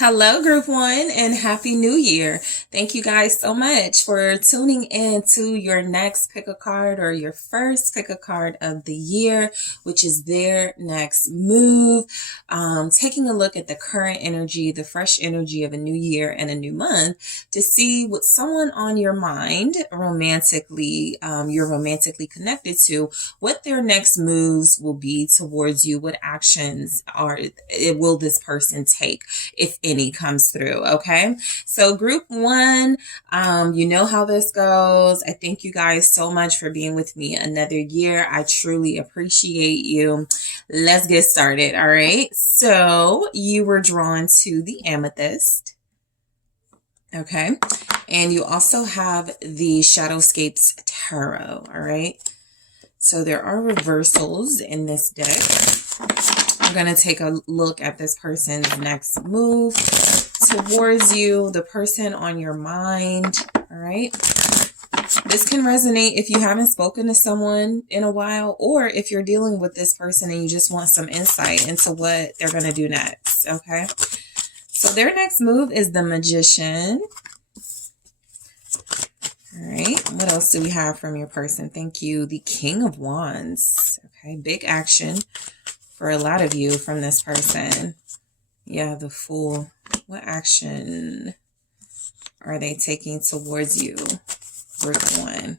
Hello, Group One, and Happy New Year. Thank you guys so much for tuning in to your next pick a card or your first pick a card of the year, which is their next move. Taking a look at the current energy, the fresh energy of a new year and a new month to see what someone on your mind romantically, you're romantically connected to, what their next moves will be towards you, what actions will this person take, if any comes through. Okay. So group one, you know how this goes. I thank you guys so much for being with me another year. I truly appreciate you. Let's get started. All right. So you were drawn to the amethyst. Okay. And you also have the Shadowscapes Tarot. All right. So there are reversals in this deck. We're going to take a look at this person's next move towards you, the person on your mind. All right. This can resonate if you haven't spoken to someone in a while, or if you're dealing with this person and you just want some insight into what they're going to do next. Okay. So their next move is the Magician. All right. What else do we have from your person? Thank you. The King of Wands. Okay. Big action for a lot of you from this person. Yeah, the Fool. What action are they taking towards you? Group one.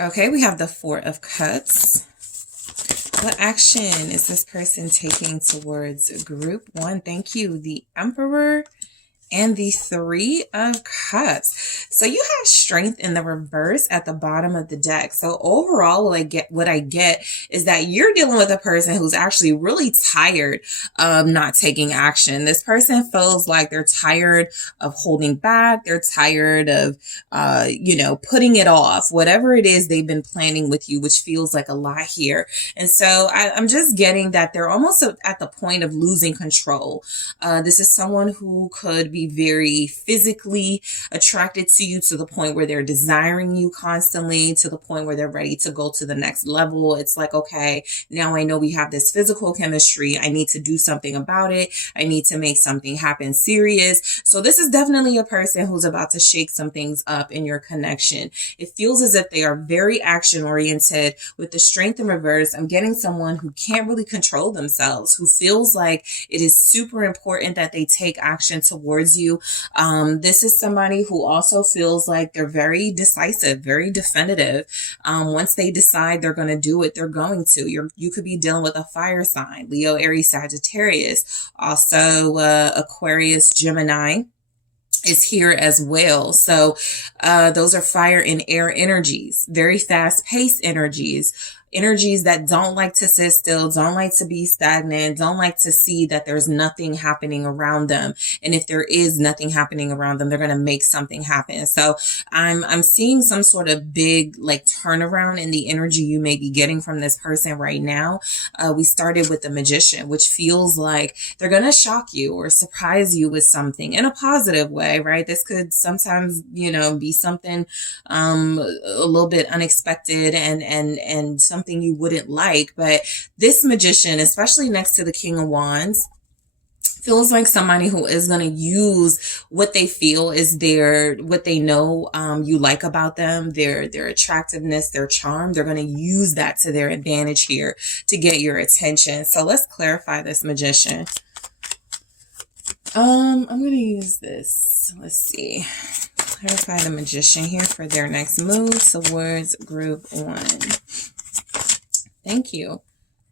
Okay, we have the Four of Cups. What action is this person taking towards group one? Thank you. The Emperor and the Three of Cups. So you have Strength in the reverse at the bottom of the deck. So overall, what I get is that you're dealing with a person who's actually really tired of not taking action. This person feels like they're tired of holding back. They're tired of, putting it off, whatever it is they've been planning with you, which feels like a lot here. And so I'm just getting that they're almost at the point of losing control. This is someone who could be very physically attracted to you to the point where they're desiring you constantly, to the point where they're ready to go to the next level. It's like, okay, now I know we have this physical chemistry. I need to do something about it. I need to make something happen serious. So this is definitely a person who's about to shake some things up in your connection. It feels as if they are very action oriented. With the Strength in reverse, I'm getting someone who can't really control themselves, who feels like it is super important that they take action towards you. This is somebody who also feels like they're very decisive, very definitive. Once they decide they're going to do it, they're going to. You could be dealing with a fire sign, Leo, Aries, Sagittarius, also Aquarius, Gemini is here as well. So those are fire and air energies, very fast paced energies that don't like to sit still, don't like to be stagnant, don't like to see that there's nothing happening around them. And if there is nothing happening around them, they're going to make something happen. So I'm seeing some sort of big turnaround in the energy you may be getting from this person right now. We started with the Magician, which feels like they're going to shock you or surprise you with something in a positive way, right? This could sometimes, be something a little bit unexpected and something you wouldn't like. But this Magician, especially next to the King of Wands, feels like somebody who is going to use what they feel is what they know you like about them, their attractiveness, their charm. They're going to use that to their advantage here to get your attention. So let's clarify this Magician. I'm going to use this. Let's see. Clarify the Magician here for their next move towards group one. Thank you.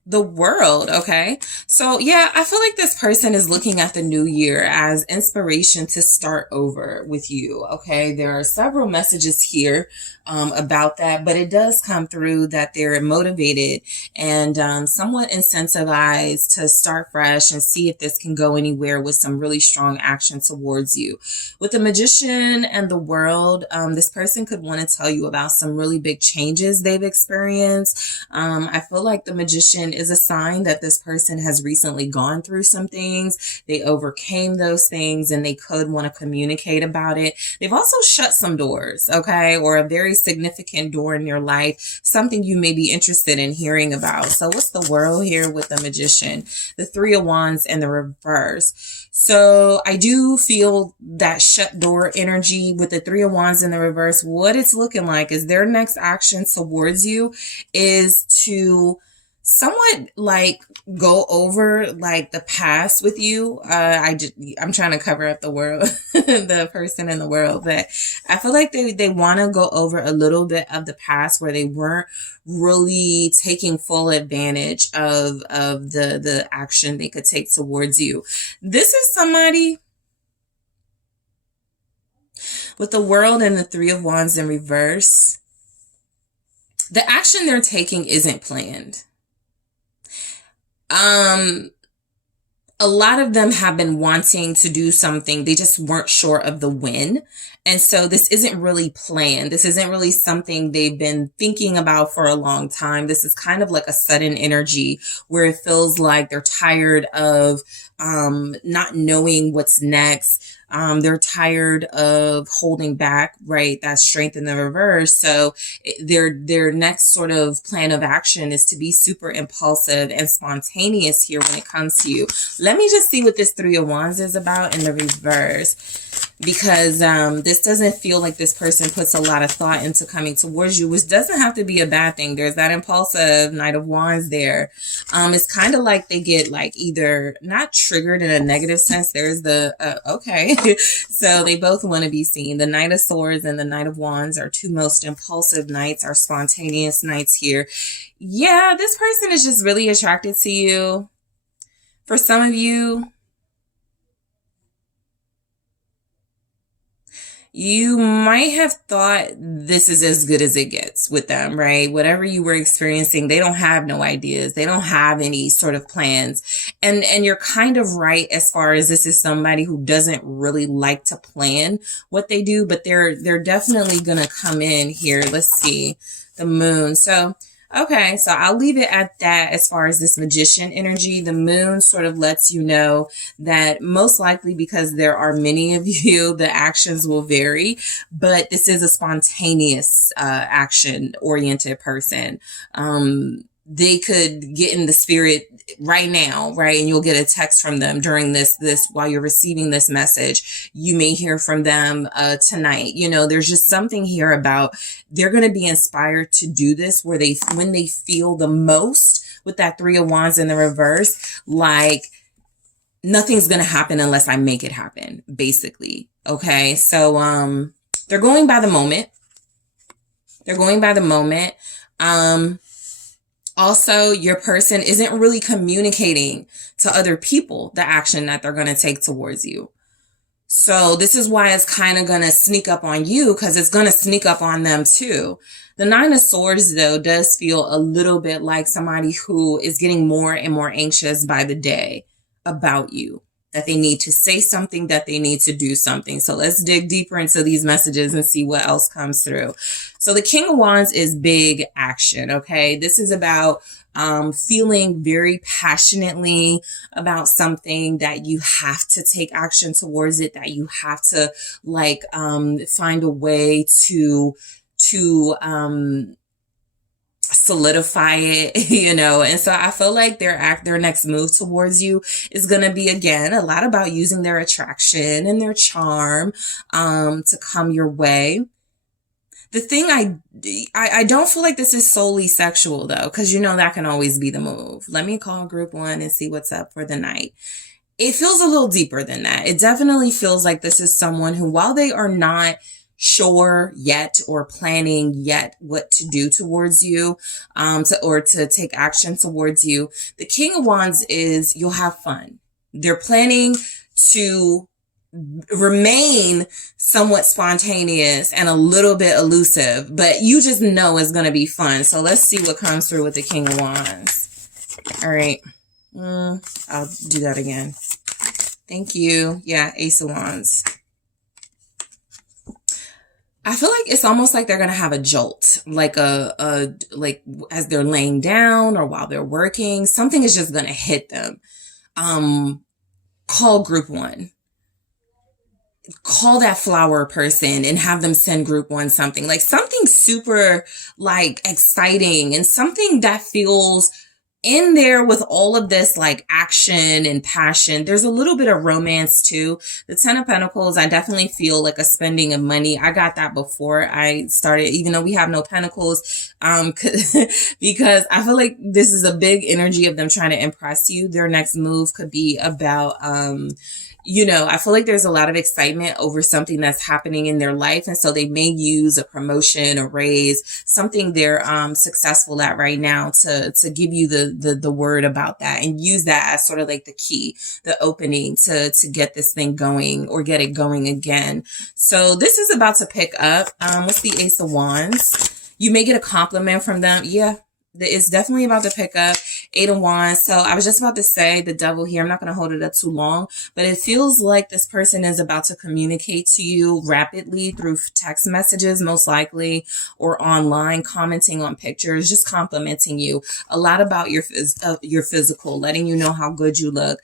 The World. Okay. So yeah, I feel like this person is looking at the new year as inspiration to start over with you. Okay. There are several messages here about that, but it does come through that they're motivated and somewhat incentivized to start fresh and see if this can go anywhere with some really strong action towards you. With the Magician and the World, this person could want to tell you about some really big changes they've experienced. I feel like the Magician is a sign that this person has recently gone through some things. They overcame those things and they could want to communicate about it. They've also shut some doors, okay, or a very significant door in your life, something you may be interested in hearing about. So what's the world here with the Magician? The Three of Wands and the reverse. So I do feel that shut door energy with the Three of Wands in the reverse. What it's looking like is their next action towards you is to somewhat like go over like the past with you. I'm trying to cover up the world, the person in the world, but I feel like they want to go over a little bit of the past where they weren't really taking full advantage of the action they could take towards you. This is somebody with the World and the Three of Wands in reverse. The action they're taking isn't planned. A lot of them have been wanting to do something. They just weren't sure of the when. And so this isn't really planned. This isn't really something they've been thinking about for a long time. This is kind of like a sudden energy where it feels like they're tired of not knowing what's next. They're tired of holding back, right? That's strength in the reverse. So their next sort of plan of action is to be super impulsive and spontaneous here when it comes to you. Let me just see what this Three of Wands is about in the reverse, because this doesn't feel like this person puts a lot of thought into coming towards you, which doesn't have to be a bad thing. There's that impulsive Knight of Wands there. It's kind of like they get like either not triggered in a negative sense. There's the, okay. So they both want to be seen. The Knight of Swords and the Knight of Wands are two most impulsive knights, are spontaneous knights here. Yeah, this person is just really attracted to you. For some of you, you might have thought this is as good as it gets with them, right? Whatever you were experiencing, they don't have no ideas. They don't have any sort of plans. And you're kind of right as far as this is somebody who doesn't really like to plan what they do, but they're definitely going to come in here. Let's see, the Moon. So, okay, so I'll leave it at that as far as this Magician energy. The Moon sort of lets you know that most likely, because there are many of you, the actions will vary, but this is a spontaneous action-oriented person. They could get in the spirit right now, right? And you'll get a text from them during this while you're receiving this message. You may hear from them tonight. You know, there's just something here about they're going to be inspired to do this when they feel the most with that Three of Wands in the reverse, like nothing's going to happen unless I make it happen, basically. Okay. So, they're going by the moment. They're going by the moment. Also, your person isn't really communicating to other people the action that they're going to take towards you. So this is why it's kind of going to sneak up on you, because it's going to sneak up on them too. The Nine of Swords, though, does feel a little bit like somebody who is getting more and more anxious by the day about you, that they need to say something, that they need to do something. So let's dig deeper into these messages and see what else comes through. So the King of Wands is big action, okay? This is about feeling very passionately about something, that you have to take action towards it, that you have to like find a way to solidify it, you know. And so I feel like their next move towards you is going to be, again, a lot about using their attraction and their charm to come your way. The thing I don't feel like this is solely sexual, though, because you know that can always be the move. Let me call group one and see what's up for the night. It feels a little deeper than that. It definitely feels like this is someone who, while they are not sure yet or planning yet what to do towards you, to take action towards you, the King of Wands is, you'll have fun. They're planning to remain somewhat spontaneous and a little bit elusive, but you just know it's going to be fun. So let's see what comes through with the King of Wands. All right. I'll do that again. Thank you. Yeah, Ace of Wands. I feel like it's almost like they're going to have a jolt, like like as they're laying down or while they're working, something is just going to hit them. Call group one. Call that flower person and have them send group one something, like something super like exciting and something that feels in there with all of this like action and passion. There's a little bit of romance too. The 10 of Pentacles, I definitely feel like a spending of money. I got that before I started, even though we have no pentacles, because I feel like this is a big energy of them trying to impress you. Their next move could be about, you know, I feel like there's a lot of excitement over something that's happening in their life. And so they may use a promotion, a raise, something they're successful at right now to give you the word about that and use that as sort of like the key, the opening to get this thing going or get it going again. So this is about to pick up. What's the Ace of Wands? You may get a compliment from them. Yeah. It's definitely about to pick up. 8 of Wands. So I was just about to say the Devil here. I'm not going to hold it up too long, but it feels like this person is about to communicate to you rapidly through text messages, most likely, or online, commenting on pictures, just complimenting you a lot about your physical, letting you know how good you look,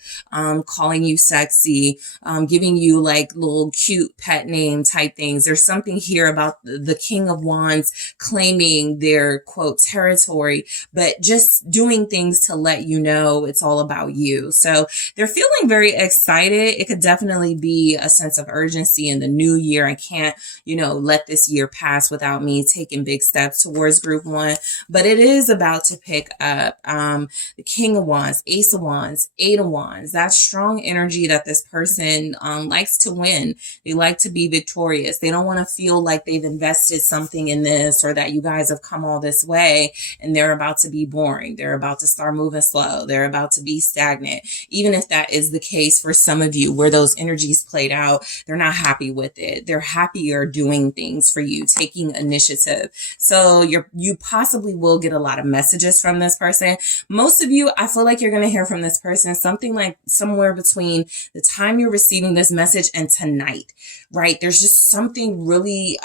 calling you sexy, giving you like little cute pet name type things. There's something here about the King of Wands claiming their quote territory, but just doing things to let you know it's all about you. So they're feeling very excited. It could definitely be a sense of urgency in the new year. I can't, you know, let this year pass without me taking big steps towards group one, but it is about to pick up. The King of Wands, Ace of Wands, 8 of Wands, that strong energy that this person likes to win. They like to be victorious. They don't want to feel like they've invested something in this or that you guys have come all this way and they're about to be boring. They're about to start moving slow. They're about to be stagnant. Even if that is the case for some of you where those energies played out, they're not happy with it. They're happier doing things for you, taking initiative. So you possibly will get a lot of messages from this person. Most of you, I feel like you're going to hear from this person something like somewhere between the time you're receiving this message and tonight, right? There's just something really,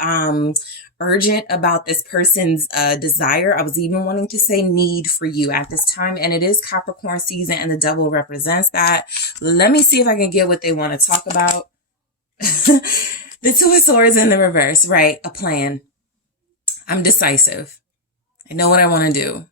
urgent about this person's desire. I was even wanting to say need for you at this time. And it is Capricorn season and the Devil represents that. Let me see if I can get what they want to talk about. The Two of Swords in the reverse, right? A plan. I'm decisive. I know what I want to do.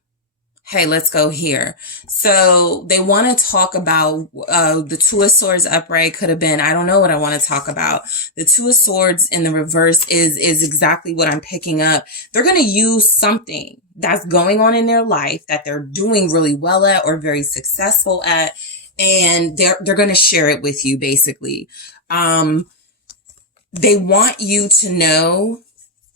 Hey, let's go here. So they want to talk about the Two of Swords upright could have been, I don't know what I want to talk about. The Two of Swords in the reverse is exactly what I'm picking up. They're going to use something that's going on in their life that they're doing really well at or very successful at, and they're going to share it with you basically. They want you to know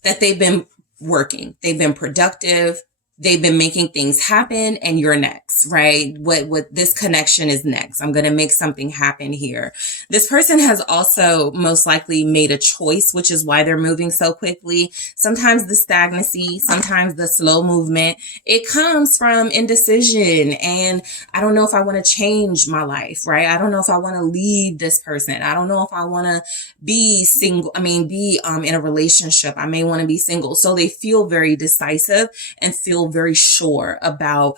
that they've been working. They've been productive. They've been making things happen and you're next, right? What this connection is next. I'm going to make something happen here. This person has also most likely made a choice, which is why they're moving so quickly. Sometimes the stagnancy, sometimes the slow movement, it comes from indecision. And I don't know if I want to change my life, right? I don't know if I want to leave this person. I don't know if I want to be single. Be in a relationship. I may want to be single. So they feel very decisive and feel very sure about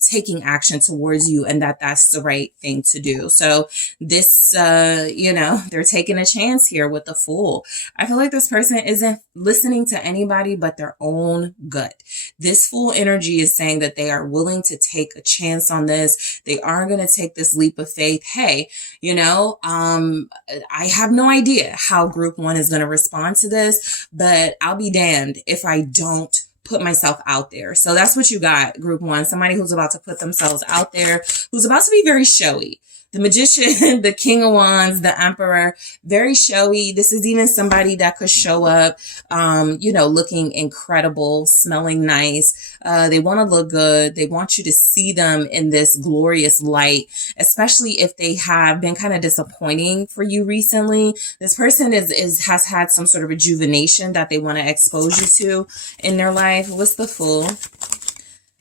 taking action towards you and that's the right thing to do. So this, they're taking a chance here with the Fool. I feel like this person isn't listening to anybody but their own gut. This Fool energy is saying that they are willing to take a chance on this. They are going to take this leap of faith. Hey, I have no idea how group one is going to respond to this, but I'll be damned if I don't put myself out there. So that's what you got, group one. Somebody who's about to put themselves out there, who's about to be very showy. The Magician, the King of Wands, the Emperor, very showy. This is even somebody that could show up, looking incredible, smelling nice. They want to look good. They want you to see them in this glorious light, especially if they have been kind of disappointing for you recently. This person has had some sort of rejuvenation that they want to expose you to in their life. What's the Fool?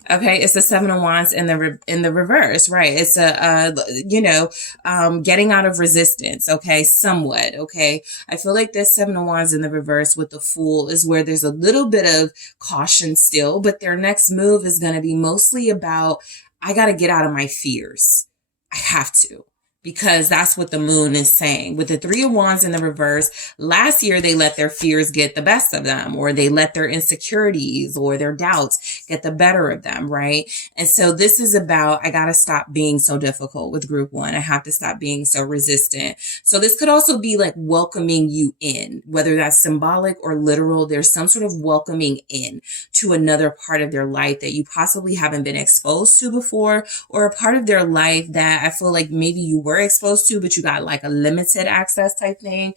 Okay, it's the Seven of Wands in the reverse, right? It's getting out of resistance. Okay, somewhat. Okay, I feel like this Seven of Wands in the reverse with the Fool is where there's a little bit of caution still, but their next move is going to be mostly about, I got to get out of my fears. I have to. Because that's what the Moon is saying. With the Three of Wands in the reverse, last year they let their fears get the best of them, or they let their insecurities or their doubts get the better of them, right? And so this is about, I got to stop being so difficult with group one. I have to stop being so resistant. So this could also be like welcoming you in, whether that's symbolic or literal. There's some sort of welcoming in to another part of their life that you possibly haven't been exposed to before, or a part of their life that I feel like maybe you were exposed to, but you got like a limited access type thing.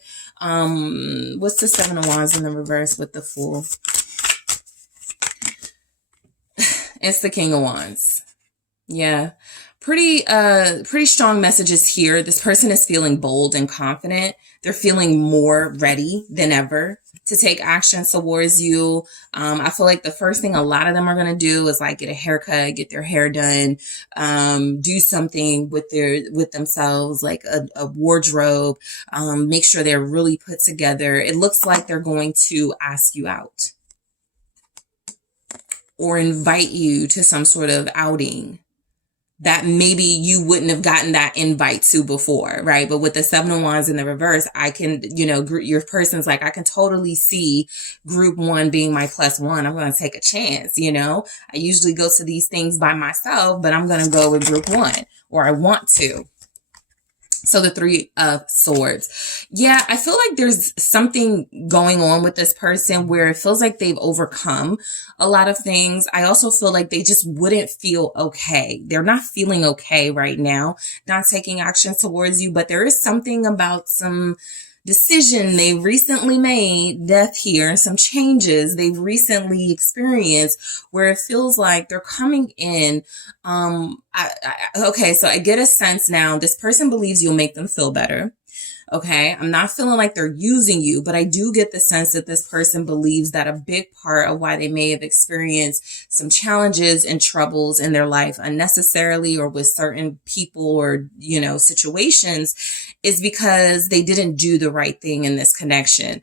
What's the Seven of Wands in the reverse with the Fool? It's the King of Wands. Yeah. Pretty strong messages here. This person is feeling bold and confident. They're feeling more ready than ever to take action towards you. I feel like the first thing a lot of them are going to do is like get a haircut, get their hair done, do something with themselves, like a wardrobe, make sure they're really put together. It looks like they're going to ask you out or invite you to some sort of outing that maybe you wouldn't have gotten that invite to before, right? But with the Seven of Wands in the reverse, I can, your person's like, I can totally see group one being my plus one. I'm going to take a chance, I usually go to these things by myself, but I'm going to go with group one, or I want to. So the Three of Swords. Yeah, I feel like there's something going on with this person where it feels like they've overcome a lot of things. I also feel like they just wouldn't feel okay. They're not feeling okay right now, not taking action towards you, but there is something about some decision they recently made, death here, some changes they've recently experienced where it feels like they're coming in. Okay, so I get a sense now, this person believes you'll make them feel better. Okay, I'm not feeling like they're using you, but I do get the sense that this person believes that a big part of why they may have experienced some challenges and troubles in their life unnecessarily or with certain people or, situations is because they didn't do the right thing in this connection.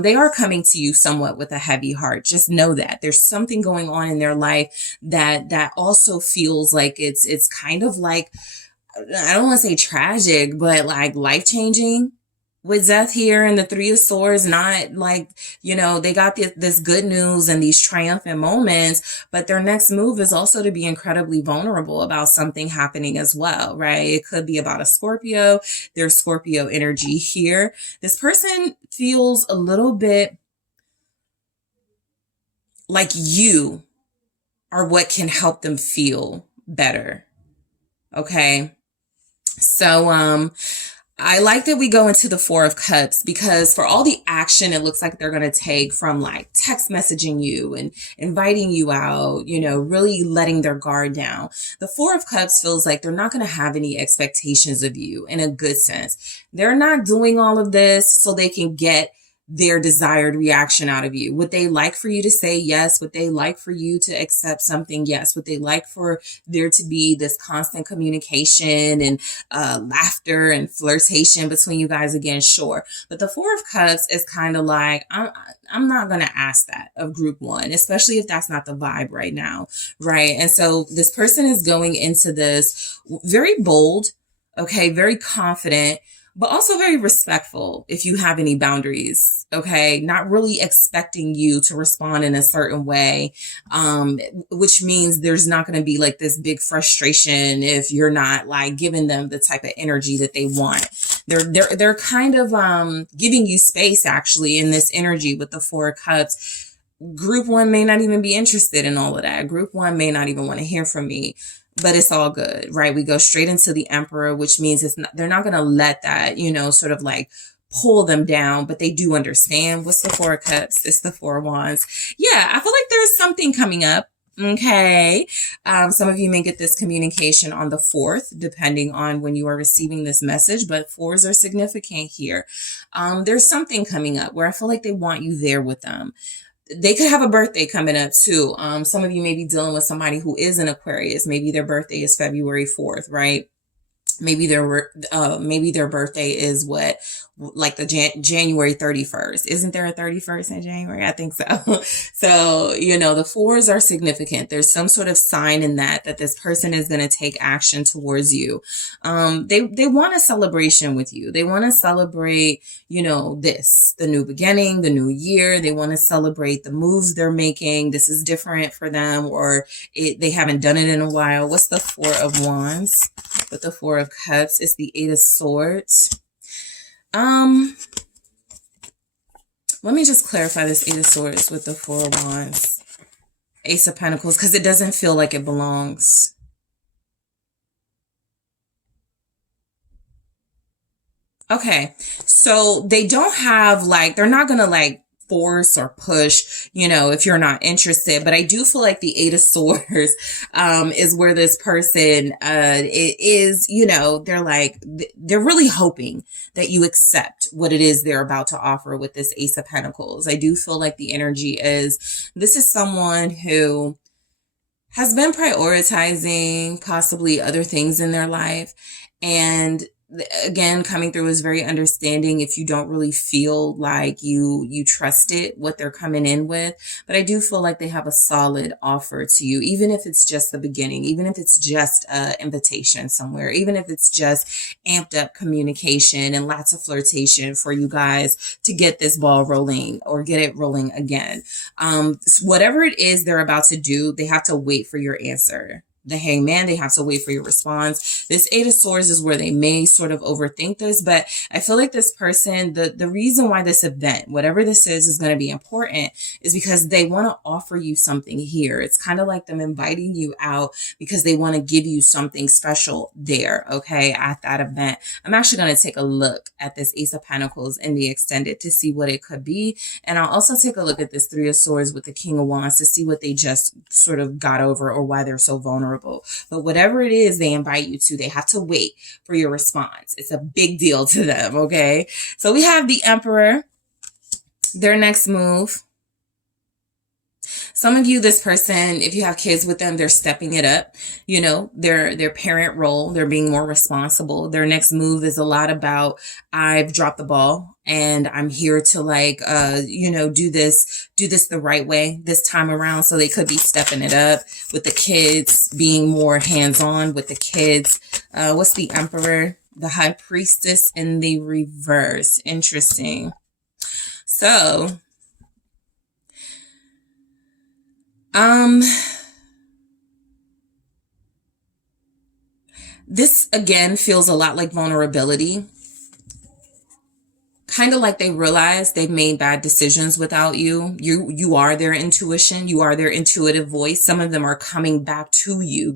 They are coming to you somewhat with a heavy heart. Just know that there's something going on in their life that also feels like it's kind of like, I don't want to say tragic, but like life-changing with death here and the Three of Swords. Not like, they got this good news and these triumphant moments, but their next move is also to be incredibly vulnerable about something happening as well, right? It could be about a Scorpio. There's Scorpio energy here. This person feels a little bit like you are what can help them feel better. Okay. So, I like that we go into the Four of Cups because for all the action it looks like they're going to take from like text messaging you and inviting you out, really letting their guard down. The Four of Cups feels like they're not going to have any expectations of you in a good sense. They're not doing all of this so they can get their desired reaction out of you. Would they like for you to say yes? Would they like for you to accept something? Yes. Would they like for there to be this constant communication and laughter and flirtation between you guys again? Sure. But the Four of Cups is kind of like, I'm not going to ask that of group one, especially if that's not the vibe right now. Right. And so this person is going into this very bold, okay, very confident, but also very respectful if you have any boundaries, okay? Not really expecting you to respond in a certain way, which means there's not going to be like this big frustration if you're not like giving them the type of energy that they want. They're kind of giving you space actually in this energy with the Four of Cups. Group one may not even be interested in all of that. Group one may not even want to hear from me. But it's all good, right? We go straight into the Emperor, which means they're not going to let that, sort of like pull them down, but they do understand. What's the Four of Cups? It's the Four of Wands. Yeah, I feel like there's something coming up. Okay. Some of you may get this communication on the 4th, depending on when you are receiving this message, but 4s are significant here. There's something coming up where I feel like they want you there with them. they could have a birthday coming up too. Some of you may be dealing with somebody who is an Aquarius. Maybe their birthday is February 4th, right? Maybe their birthday is like the January 31st. Isn't there a 31st in January? I think so. So, the fours are significant. There's some sort of sign in that this person is going to take action towards you. They want a celebration with you. They want to celebrate, the new beginning, the new year. They want to celebrate the moves they're making. This is different for them, or they haven't done it in a while. What's the Four of Wands? With the Four of Cups, it's the Eight of Swords. Let me just clarify this Eight of Swords with the Four of Wands. Ace of Pentacles, because it doesn't feel like it belongs. Okay, so they don't have they're not gonna force or push, if you're not interested. But I do feel like the Eight of Swords is where this person is, they're really hoping that you accept what it is they're about to offer with this Ace of Pentacles. I do feel like the energy is, this is someone who has been prioritizing possibly other things in their life, and again, coming through is very understanding if you don't really feel like you trusted what they're coming in with. But I do feel like they have a solid offer to you, even if it's just the beginning, even if it's just an invitation somewhere, even if it's just amped up communication and lots of flirtation for you guys to get this ball rolling or get it rolling again. Whatever it is they're about to do, they have to wait for your answer. The Hangman, they have to wait for your response. This Eight of Swords is where they may sort of overthink this, but I feel like this person, the reason why this event, whatever this is going to be important is because they want to offer you something here. It's kind of like them inviting you out because they want to give you something special there, okay, at that event. I'm actually going to take a look at this Ace of Pentacles in the extended to see what it could be. And I'll also take a look at this Three of Swords with the King of Wands to see what they just sort of got over or why they're so vulnerable. But whatever it is they invite you to, they have to wait for your response. It's a big deal to them, okay? So we have the Emperor, their next move. Some of you, this person, if you have kids with them, they're stepping it up, their parent role, they're being more responsible. Their next move is a lot about, I've dropped the ball and I'm here to do this the right way this time around. So they could be stepping it up with the kids, being more hands-on with the kids. What's the Emperor? The High Priestess in the reverse. Interesting. So, this again feels a lot like vulnerability. Kind of like they realize they've made bad decisions without you. You are their intuition. You are their intuitive voice. Some of them are coming back to you.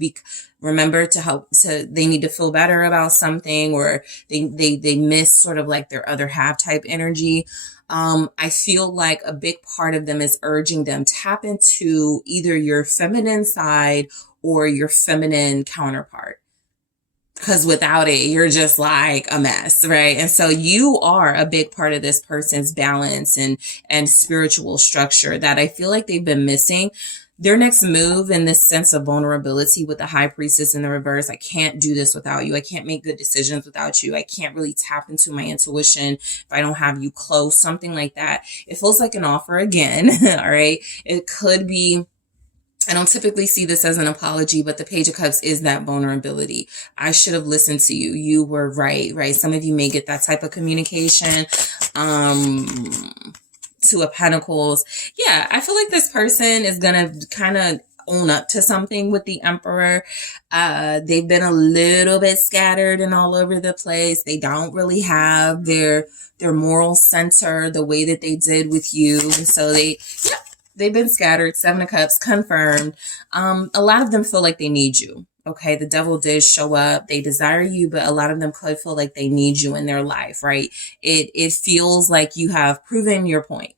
Remember they need to feel better about something, or they miss sort of like their other half type energy. I feel like a big part of them is urging them, tap into either your feminine side or your feminine counterpart. Because without it, you're just like a mess, right? And so you are a big part of this person's balance and spiritual structure that I feel like they've been missing. Their next move in this sense of vulnerability with the High Priestess in the reverse, I can't do this without you. I can't make good decisions without you. I can't really tap into my intuition if I don't have you close, something like that. It feels like an offer again, all right? It could be, I don't typically see this as an apology, but the Page of Cups is that vulnerability. I should have listened to you. You were right? Some of you may get that type of communication. Two of Pentacles. Yeah, I feel like this person is going to kind of own up to something with the Emperor. They've been a little bit scattered and all over the place. They don't really have their moral center the way that they did with you. And so they've been scattered. Seven of Cups, confirmed. A lot of them feel like they need you. Okay, the Devil did show up. They desire you, but a lot of them could feel like they need you in their life, right? It feels like you have proven your point.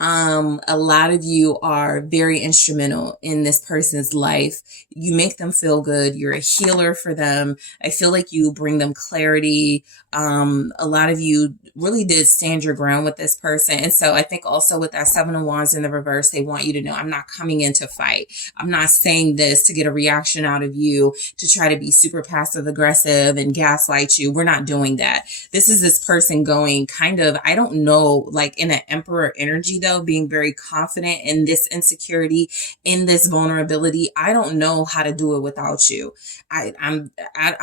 A lot of you are very instrumental in this person's life. You make them feel good. You're a healer for them. I feel like you bring them clarity. A lot of you really did stand your ground with this person. And so I think also with that Seven of Wands in the reverse, they want you to know, I'm not coming in to fight. I'm not saying this to get a reaction out of you, to try to be super passive aggressive and gaslight you. We're not doing that. This is this person going kind of, I don't know, like in an emperor energy though, being very confident in this insecurity, in this vulnerability. I don't know how to do it without you. I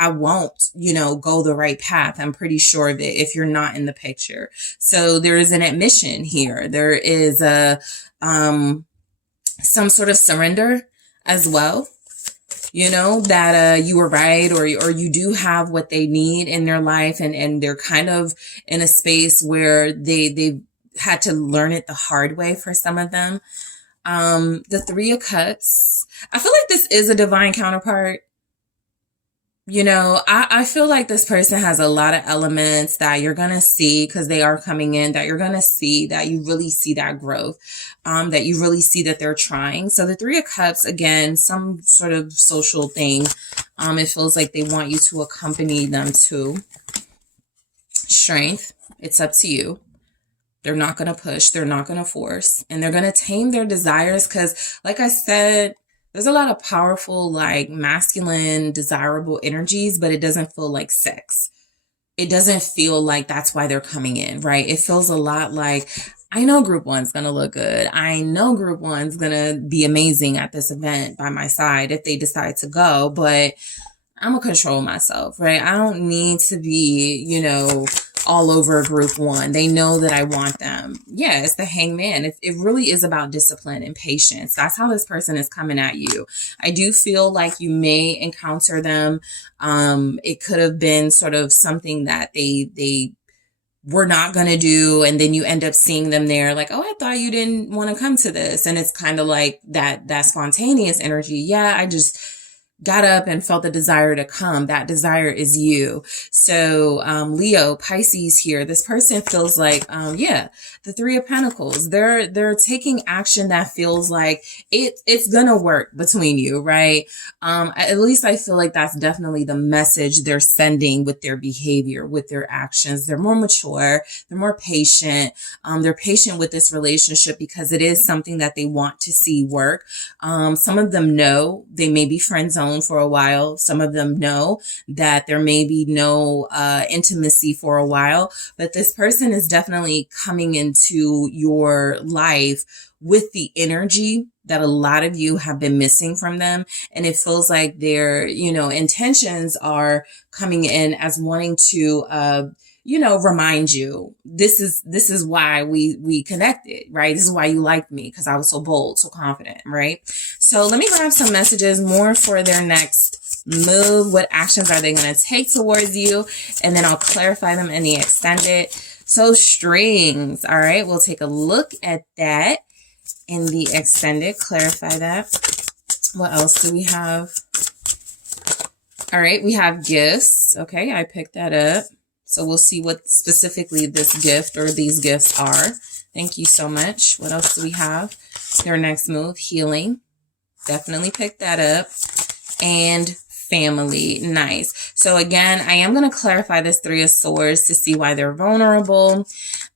won't, go the right path. I'm pretty sure of it if you're not in the picture. So there is an admission here. There is some sort of surrender as well. That you were right, or you do have what they need in their life, and they're kind of in a space where they've had to learn it the hard way for some of them. The Three of Cups. I feel like this is a divine counterpart. I feel like this person has a lot of elements that you're going to see because they are coming in, that you're going to see, that you really see that growth, that you really see that they're trying. So the Three of Cups, again, some sort of social thing. It feels like they want you to accompany them to strength. It's up to you. They're not going to push. They're not going to force. And they're going to tame their desires because, like I said, there's a lot of powerful, like masculine, desirable energies, but it doesn't feel like sex. It doesn't feel like that's why they're coming in, right? It feels a lot like, I know group one's going to look good. I know group one's going to be amazing at this event by my side if they decide to go, but I'm going to control myself, right? I don't need to be, all over group one. They know that I want them. Yeah, it's the Hangman. It really is about discipline and patience. That's how this person is coming at you. I do feel like you may encounter them. It could have been sort of something that they were not going to do. And then you end up seeing them there like, oh, I thought you didn't want to come to this. And it's kind of like that spontaneous energy. Yeah, I just got up and felt the desire to come. That desire is you. So, Leo, Pisces here, this person feels like, the Three of Pentacles, they're taking action that feels like it's gonna work between you, right? At least I feel like that's definitely the message they're sending with their behavior, with their actions. They're more mature. They're more patient. They're patient with this relationship because it is something that they want to see work. Some of them know they may be friend zoned for a while. Some of them know that there may be no intimacy for a while, but this person is definitely coming into your life with the energy that a lot of you have been missing from them. And it feels like their, intentions are coming in as wanting to, remind you, this is why we connected, right? This is why you liked me, because I was so bold, so confident, right? So let me grab some messages more for their next move. What actions are they going to take towards you? And then I'll clarify them in the extended. So strings. All right. We'll take a look at that in the extended, clarify that. What else do we have? All right. We have gifts. Okay. I picked that up. So we'll see what specifically this gift or these gifts are. Thank you so much. What else do we have? Their next move, healing. Definitely pick that up. And family. Nice. So again, I am going to clarify this Three of Swords to see why they're vulnerable.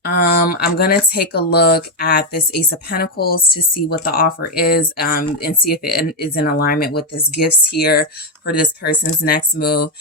I'm going to take a look at this Ace of Pentacles to see what the offer is, and see if it is in alignment with this gifts here for this person's next move.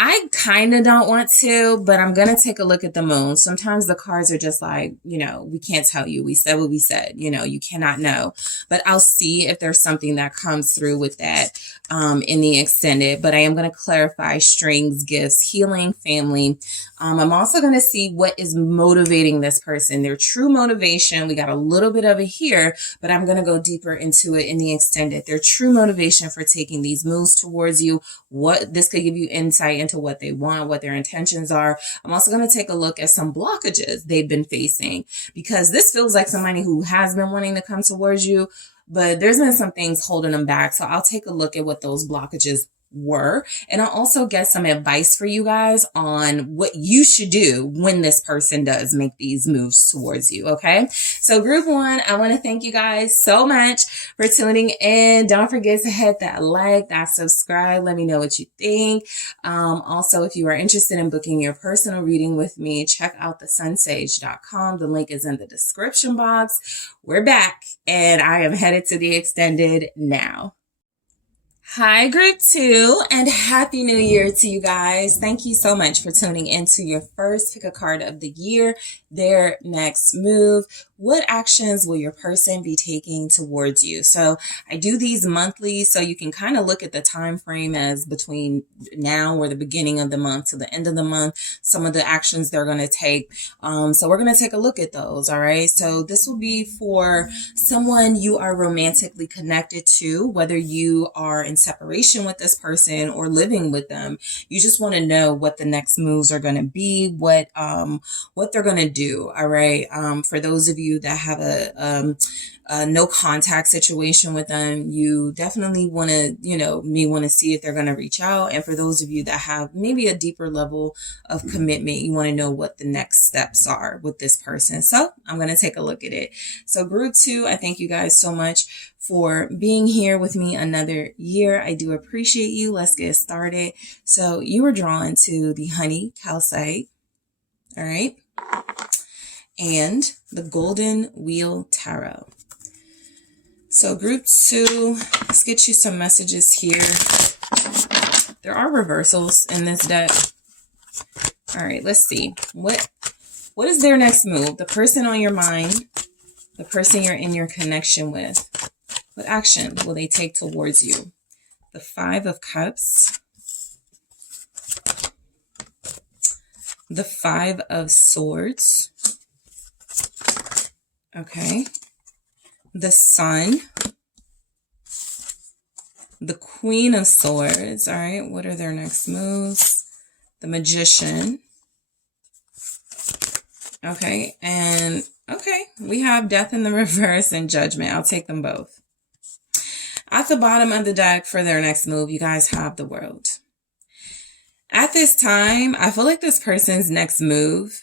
I kind of don't want to, but I'm going to take a look at the moon. Sometimes the cards are just like, we can't tell you. We said what we said, you cannot know, but I'll see if there's something that comes through with that, in the extended, but I am going to clarify strings, gifts, healing, family. I'm also going to see what is motivating this person, their true motivation. We got a little bit of it here, but I'm going to go deeper into it in the extended, their true motivation for taking these moves towards you. What this could give you insight into what they want, what their intentions are. I'm also going to take a look at some blockages they've been facing, because this feels like somebody who has been wanting to come towards you, but there's been some things holding them back. So I'll take a look at what those blockages were. And I'll also get some advice for you guys on what you should do when this person does make these moves towards you. Okay. So group one, I want to thank you guys so much for tuning in. Don't forget to hit that like, that subscribe. Let me know what you think. Also, if you are interested in booking your personal reading with me, check out TheSunSage.com. The link is in the description box. We're back and I am headed to the extended now. Hi, group two, and happy new year to you guys. Thank you so much for tuning into your first pick a card of the year, their next move. What actions will your person be taking towards you? So I do these monthly so you can kind of look at the time frame as between now or the beginning of the month to the end of the month, some of the actions they're going to take. So we're going to take a look at those. All right. So this will be for someone you are romantically connected to, whether you are in separation with this person or living with them. You just want to know what the next moves are going to be, what they're going to do. All right. For those of you that have a no contact situation with them, you definitely want to, may want to see if they're going to reach out. And for those of you that have maybe a deeper level of commitment, you want to know what the next steps are with this person. So I'm going to take a look at it. So group two, I thank you guys so much for being here with me another year. I do appreciate you. Let's get started. So you were drawn to the Honey Calcite. All right. And the Golden Wheel Tarot. So group two, let's get you some messages here. There are reversals in this deck. All right, let's see. What is their next move? The person on your mind, the person you're in your connection with. What action will they take towards you? The Five of Cups. The Five of Swords. Okay. The Sun. The Queen of Swords. All right. What are their next moves? The Magician. Okay. And okay. We have Death in the Reverse and Judgment. I'll take them both. At the bottom of the deck for their next move, you guys have the World. At this time, I feel like this person's next move,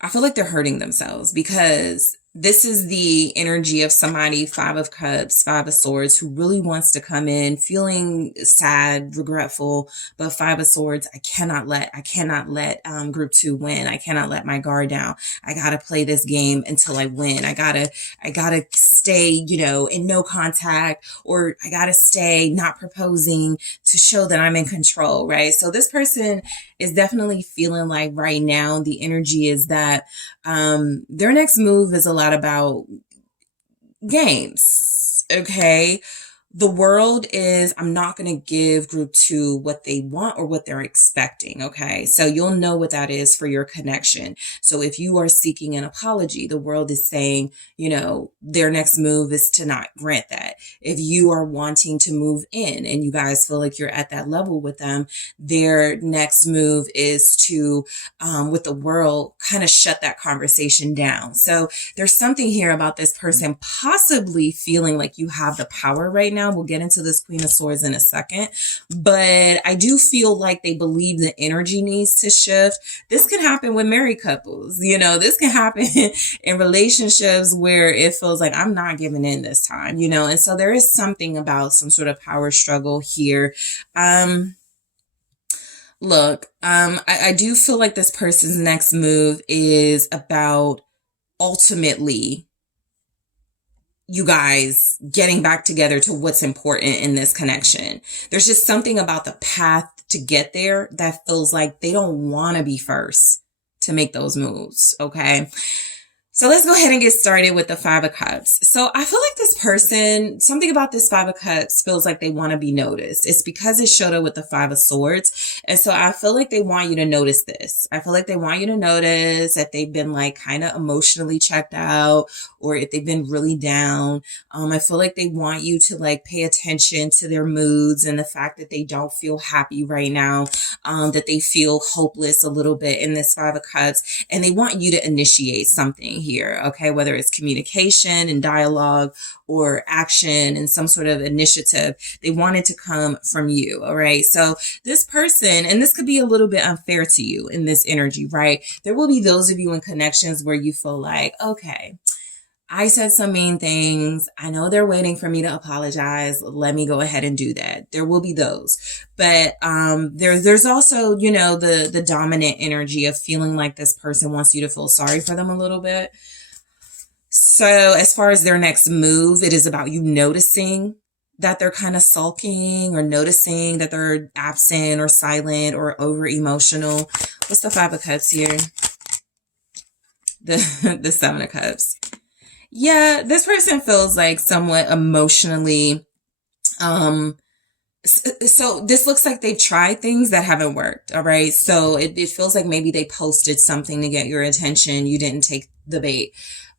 I feel like they're hurting themselves because this is the energy of somebody, Five of Cups, Five of Swords, who really wants to come in feeling sad, regretful, but Five of Swords, I cannot let group two win. I cannot let my guard down. I got to play this game until I win. I gotta stay, in no contact, or I got to stay not proposing to show that I'm in control, right? So this person is definitely feeling like right now the energy is that their next move is a lot about games. Okay. The World is, I'm not going to give group two what they want or what they're expecting. Okay. So you'll know what that is for your connection. So if you are seeking an apology, the World is saying, their next move is to not grant that. If you are wanting to move in and you guys feel like you're at that level with them, their next move is to, with the World, kind of shut that conversation down. So there's something here about this person possibly feeling like you have the power right now. We'll get into this Queen of Swords in a second, but I do feel like they believe the energy needs to shift. This can happen with married couples. This can happen in relationships where it feels like I'm not giving in this time, and so there is something about some sort of power struggle here. Look, I do feel like this person's next move is about ultimately you guys getting back together to what's important in this connection. There's just something about the path to get there that feels like they don't want to be first to make those moves. Okay. So let's go ahead and get started with the Five of Cups. So I feel like this person, something about this Five of Cups feels like they want to be noticed. It's because it showed up with the Five of Swords. And so I feel like they want you to notice this. I feel like they want you to notice that they've been like kind of emotionally checked out, or if they've been really down. I feel like they want you to like pay attention to their moods and the fact that they don't feel happy right now, that they feel hopeless a little bit in this Five of Cups. And they want you to initiate something here, okay? Whether it's communication and dialogue or action and some sort of initiative, they want it to come from you, all right? So this person, and this could be a little bit unfair to you in this energy, right? There will be those of you in connections where you feel like, okay, I said some mean things. I know they're waiting for me to apologize. Let me go ahead and do that. There will be those. But there's also, you know, the dominant energy of feeling like this person wants you to feel sorry for them a little bit. So as far as their next move, it is about you noticing that they're kind of sulking, or noticing that they're absent or silent or over emotional. What's the Five of Cups here? The Seven of Cups. Yeah, this person feels like somewhat emotionally, so this looks like they've tried things that haven't worked. All right. So it feels like maybe they posted something to get your attention. You didn't take the bait.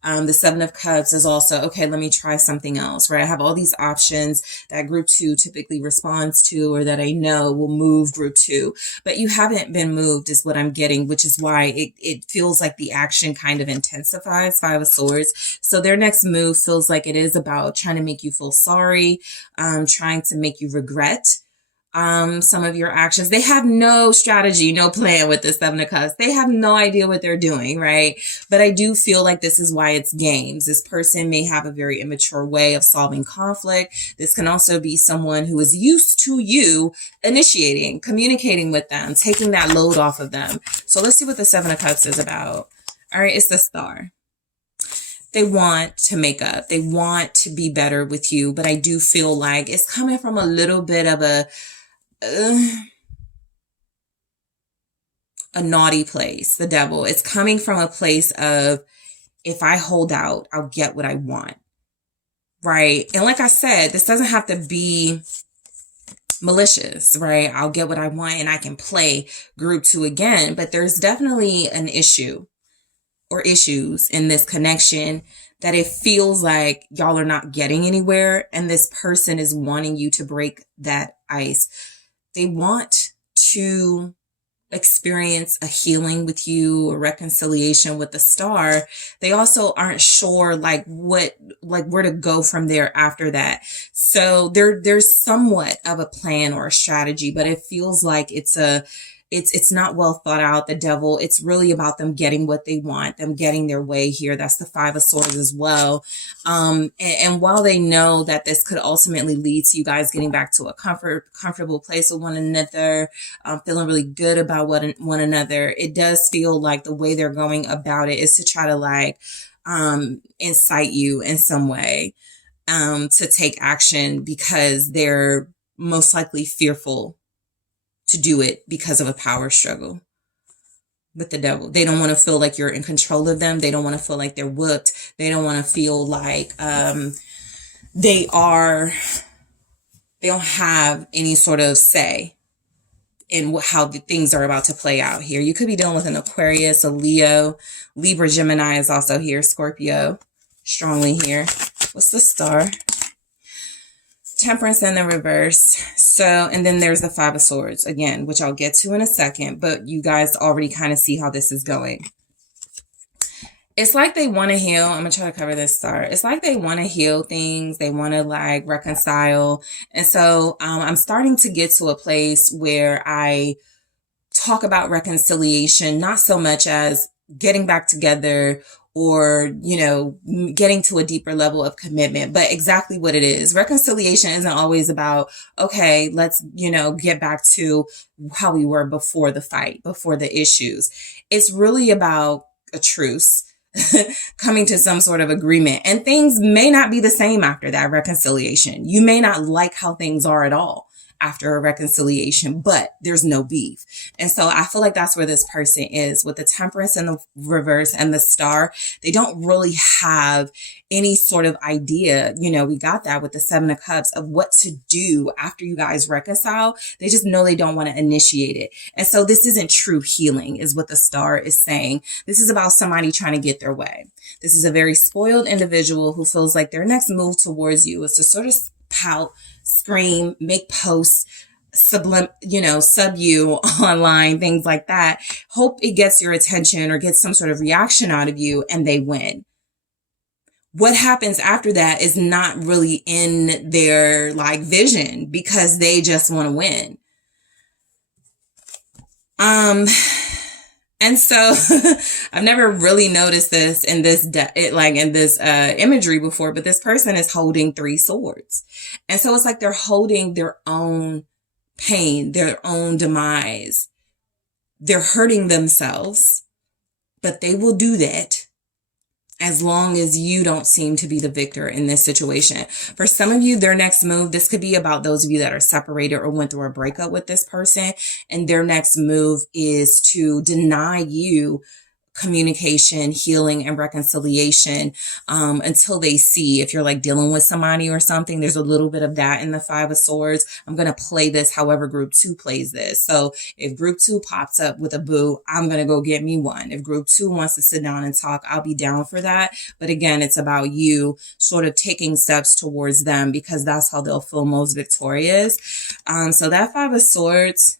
The Seven of Cups is also, okay, let me try something else, right? I have all these options that group 2 typically responds to, or that I know will move group 2, but you haven't been moved is what I'm getting, which is why it feels like the action kind of intensifies. Five of Swords. So their next move feels like it is about trying to make you feel sorry, trying to make you regret some of your actions. They have no strategy, no plan with the Seven of Cups. They have no idea what they're doing, right? But I do feel like this is why it's games. This person may have a very immature way of solving conflict. This can also be someone who is used to you initiating, communicating with them, taking that load off of them. So let's see what the Seven of Cups is about. All right, it's the Star. They want to make up. They want to be better with you, but I do feel like it's coming from a little bit of a naughty place, the Devil. It's coming from a place of, if I hold out, I'll get what I want, right? And like I said, this doesn't have to be malicious, right? I'll get what I want and I can play group 2 again, but there's definitely an issue or issues in this connection that it feels like y'all are not getting anywhere, and this person is wanting you to break that ice. They want to experience a healing with you, a reconciliation with the Star. They also aren't sure where to go from there after that. So there's somewhat of a plan or a strategy, but it feels like it's not well thought out, the Devil. It's really about them getting what they want, them getting their way here. That's the Five of Swords as well. And while they know that this could ultimately lead to you guys getting back to a comfortable place with one another, feeling really good about one another, it does feel like the way they're going about it is to try to incite you in some way to take action, because they're most likely fearful to do it because of a power struggle with the Devil. They don't want to feel like you're in control of them. They don't want to feel like they're whooped. They don't want to feel like they don't have any sort of say in how the things are about to play out here. You could be dealing with an Aquarius, a Leo, Libra, Gemini is also here, Scorpio, strongly here. What's the Star? Temperance in the reverse. So, and then there's the Five of Swords again, which I'll get to in a second, but you guys already kind of see how this is going. It's like they want to heal. I'm going to try to cover this Star. It's like they want to heal things. They want to reconcile. And so, I'm starting to get to a place where I talk about reconciliation, not so much as getting back together or, getting to a deeper level of commitment, but exactly what it is. Reconciliation isn't always about, okay, let's, get back to how we were before the fight, before the issues. It's really about a truce, coming to some sort of agreement, and things may not be the same after that reconciliation. You may not like how things are at all after a reconciliation, but there's no beef. And so I feel like that's where this person is with the Temperance in the reverse and the Star. They don't really have any sort of idea. We got that with the Seven of Cups of what to do after you guys reconcile. They just know they don't want to initiate it. And so this isn't true healing is what the Star is saying. This is about somebody trying to get their way. This is a very spoiled individual who feels like their next move towards you is to sort of pout, scream, make posts, sub you online, things like that. Hope it gets your attention or gets some sort of reaction out of you, and they win. What happens after that is not really in their like vision, because they just want to win. And so I've never really noticed this in this imagery before, but this person is holding 3 swords. And so it's like they're holding their own pain, their own demise. They're hurting themselves, but they will do that as long as you don't seem to be the victor in this situation. For some of you, their next move, this could be about those of you that are separated or went through a breakup with this person, and their next move is to deny you communication, healing, and reconciliation until they see. If you're like dealing with somebody or something, there's a little bit of that in the 5 of Swords. I'm going to play this however group 2 plays this. So if group 2 pops up with a boo, I'm going to go get me one. If group 2 wants to sit down and talk, I'll be down for that. But again, it's about you sort of taking steps towards them, because that's how they'll feel most victorious. So that 5 of Swords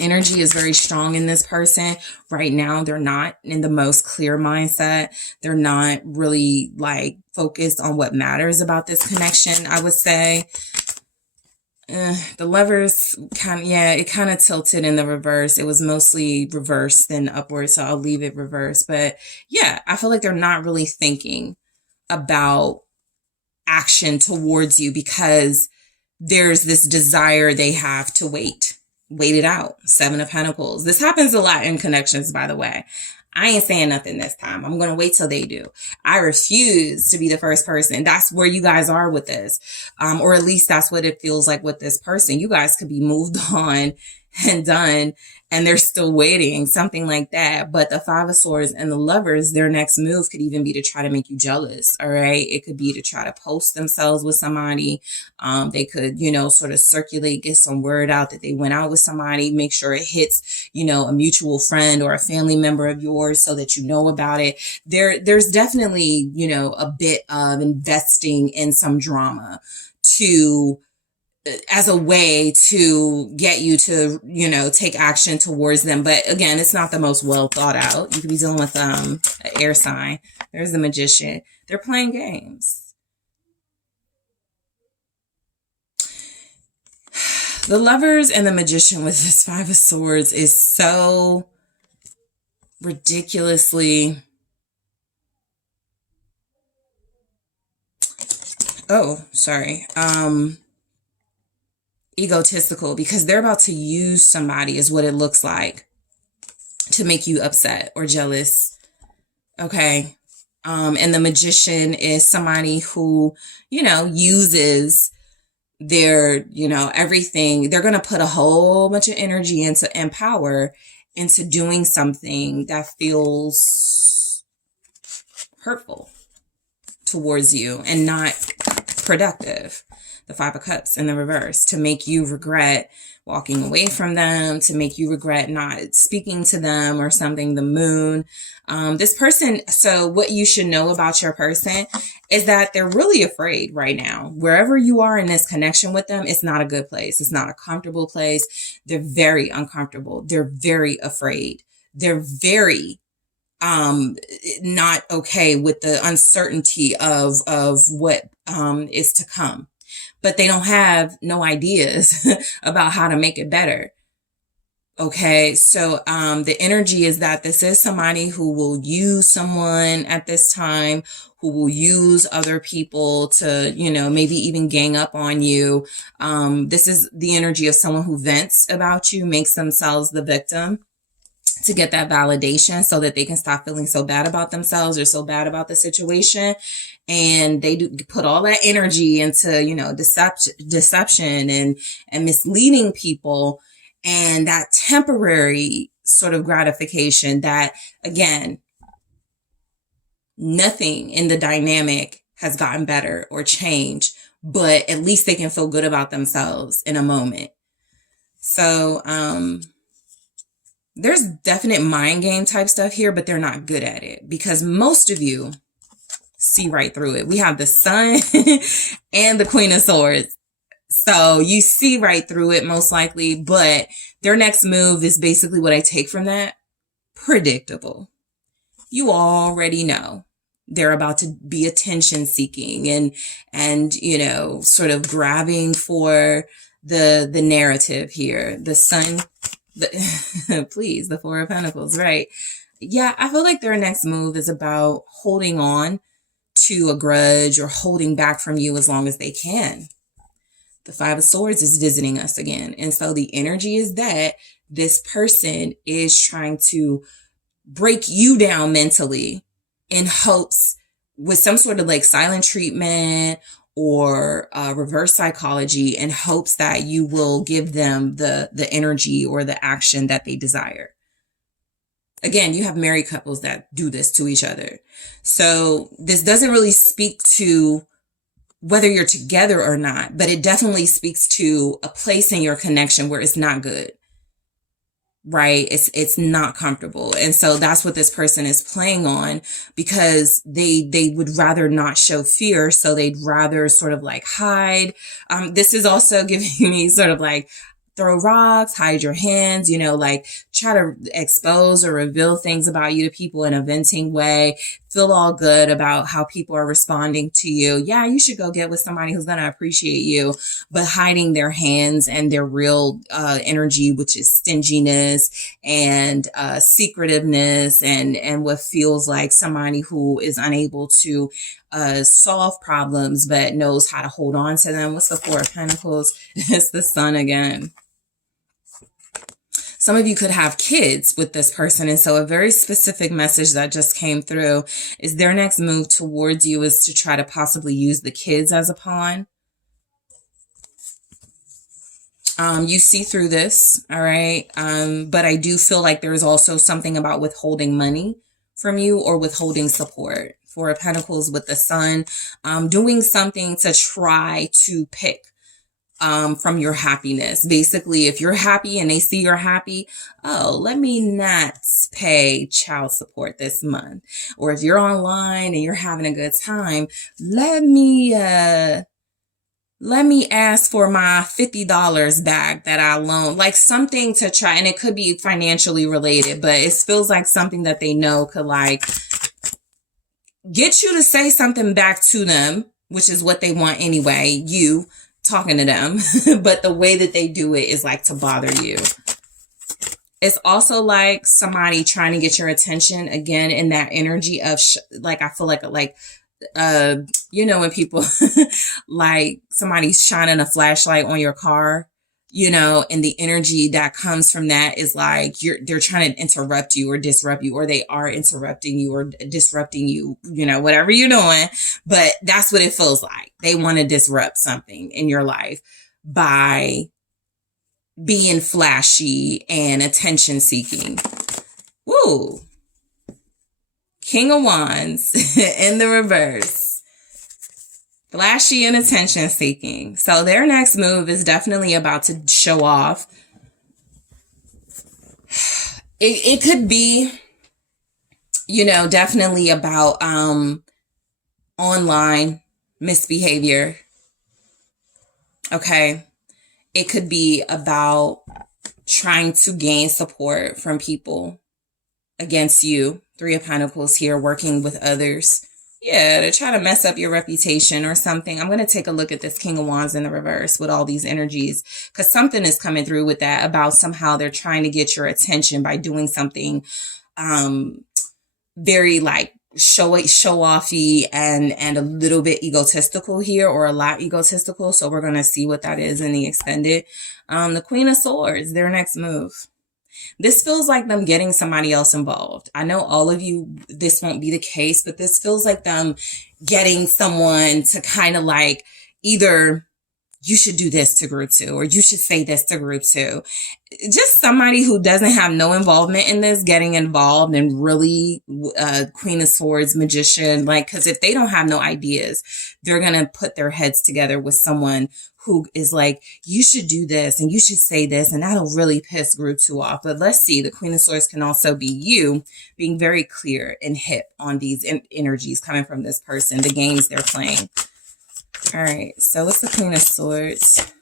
energy is very strong in this person. Right now, they're not in the most clear mindset. They're not really like focused on what matters about this connection, I would say. The Lovers it kind of tilted in the reverse. It was mostly reverse than upward, so I'll leave it reverse. But yeah, I feel like they're not really thinking about action towards you, because there's this desire they have to wait it out. 7 of Pentacles. This happens a lot in connections, by the way. I ain't saying nothing this time. I'm going to wait till they do. I refuse to be the first person. That's where you guys are with this. Or at least that's what it feels like with this person. You guys could be moved on and done, and they're still waiting, something like that. But the 5 of Swords and the Lovers, their next move could even be to try to make you jealous. All right. It could be to try to post themselves with somebody. They could, sort of circulate, get some word out that they went out with somebody, make sure it hits, a mutual friend or a family member of yours so that you know about it. There's definitely, a bit of investing in some drama as a way to get you to, take action towards them. But again, it's not the most well thought out. You could be dealing with an air sign. There's the Magician. They're playing games. The Lovers and the Magician with this 5 of Swords is so ridiculously... egotistical, because they're about to use somebody, is what it looks like, to make you upset or jealous. Okay. And the Magician is somebody who, uses their, everything. They're going to put a whole bunch of energy and power into doing something that feels hurtful towards you and not productive. The 5 of Cups in the reverse, to make you regret walking away from them, to make you regret not speaking to them or something. The Moon. This person, so what you should know about your person is that they're really afraid right now. Wherever you are in this connection with them, it's not a good place. It's not a comfortable place. They're very uncomfortable. They're very afraid. They're very not okay with the uncertainty of what is to come. But they don't have no ideas about how to make it better. Okay, so the energy is that this is somebody who will use someone at this time, who will use other people to, maybe even gang up on you. This is the energy of someone who vents about you, makes themselves the victim to get that validation so that they can stop feeling so bad about themselves or so bad about the situation. And they do put all that energy into, deception and misleading people, and that temporary sort of gratification that, again, nothing in the dynamic has gotten better or changed, but at least they can feel good about themselves in a moment. So, there's definite mind game type stuff here, but they're not good at it, because most of you see right through it. We have the Sun and the Queen of Swords. So you see right through it most likely, but their next move is basically what I take from that. Predictable. You already know they're about to be attention seeking and sort of grabbing for the narrative here. The sun, please, the Four of Pentacles, right? Yeah, I feel like their next move is about holding on to a grudge or holding back from you as long as they can. The Five of Swords is visiting us again. And so the energy is that this person is trying to break you down mentally in hopes with some sort of like silent treatment or reverse psychology in hopes that you will give them the energy or the action that they desire. Again, you have married couples that do this to each other. So this doesn't really speak to whether you're together or not, but it definitely speaks to a place in your connection where it's not good, right? It's not comfortable. And so that's what this person is playing on, because they would rather not show fear. So they'd rather sort of like hide. This is also giving me sort of like throw rocks, hide your hands, like try to expose or reveal things about you to people in a venting way. Feel all good about how people are responding to you. Yeah, you should go get with somebody who's going to appreciate you, but hiding their hands and their real energy, which is stinginess and secretiveness and what feels like somebody who is unable to solve problems but knows how to hold on to them. What's the Four of Pentacles? It's the Sun again. Some of you could have kids with this person. And so a very specific message that just came through is their next move towards you is to try to possibly use the kids as a pawn. You see through this, all right? But I do feel like there's also something about withholding money from you or withholding support. Four of Pentacles with the Sun, doing something to try to pick from your happiness. Basically, if you're happy and they see you're happy, oh, let me not pay child support this month. Or if you're online and you're having a good time, let me ask for my $50 back that I loaned, like something to try. And it could be financially related, but it feels like something that they know could like get you to say something back to them, which is what they want anyway, you talking to them. But the way that they do it is like to bother you. It's also like somebody trying to get your attention again in that energy of like, I feel like when people like somebody's shining a flashlight on your car, and the energy that comes from that is like they're trying to interrupt you or disrupt you, or they are interrupting you or disrupting you, whatever you're doing. But that's what it feels like. They want to disrupt something in your life by being flashy and attention seeking. Woo. King of Wands in the reverse. Flashy and attention seeking. So their next move is definitely about to show off. It could be, definitely about online misbehavior. Okay. It could be about trying to gain support from people against you. Three of Pentacles here, working with others. Yeah, to try to mess up your reputation or something. I'm going to take a look at this King of Wands in the reverse with all these energies, because something is coming through with that about somehow they're trying to get your attention by doing something very like show-offy and a little bit egotistical here, or a lot egotistical. So we're going to see what that is in the extended. The Queen of Swords, their next move. This feels like them getting somebody else involved. I know all of you, this won't be the case, but this feels like them getting someone to kind of like either you should do this to group 2 or you should say this to group 2. Just somebody who doesn't have no involvement in this getting involved and really Queen of Swords, Magician, like, because if they don't have no ideas, they're going to put their heads together with someone who is like, you should do this and you should say this, and that'll really piss group 2 off. But let's see, the Queen of Swords can also be you being very clear and hip on these energies coming from this person, the games they're playing. All right, so what's the Queen of Swords?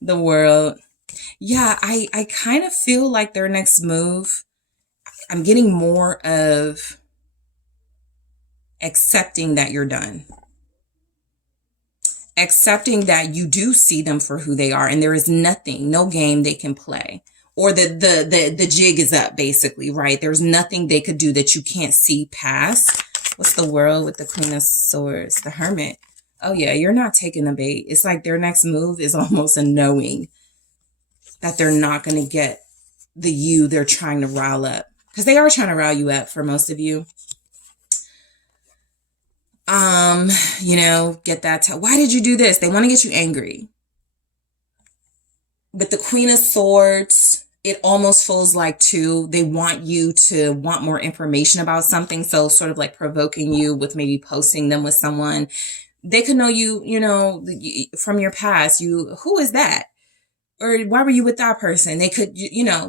The World. Yeah, I kind of feel like their next move, I'm getting more of accepting that you're done. Accepting that you do see them for who they are, and there is nothing, no game they can play, or the jig is up, basically, right? There's nothing they could do that you can't see past. What's the World with the Queen of Swords? The Hermit. Oh yeah, you're not taking the bait. It's like their next move is almost a knowing that they're not going to get the you they're trying to rile up, because they are trying to rile you up for most of you. Get that. Why did you do this? They want to get you angry. But the Queen of Swords, it almost feels like too, they want you to want more information about something. So sort of like provoking you with maybe posting them with someone. They could know you, from your past. Who is that? Or why were you with that person? They could,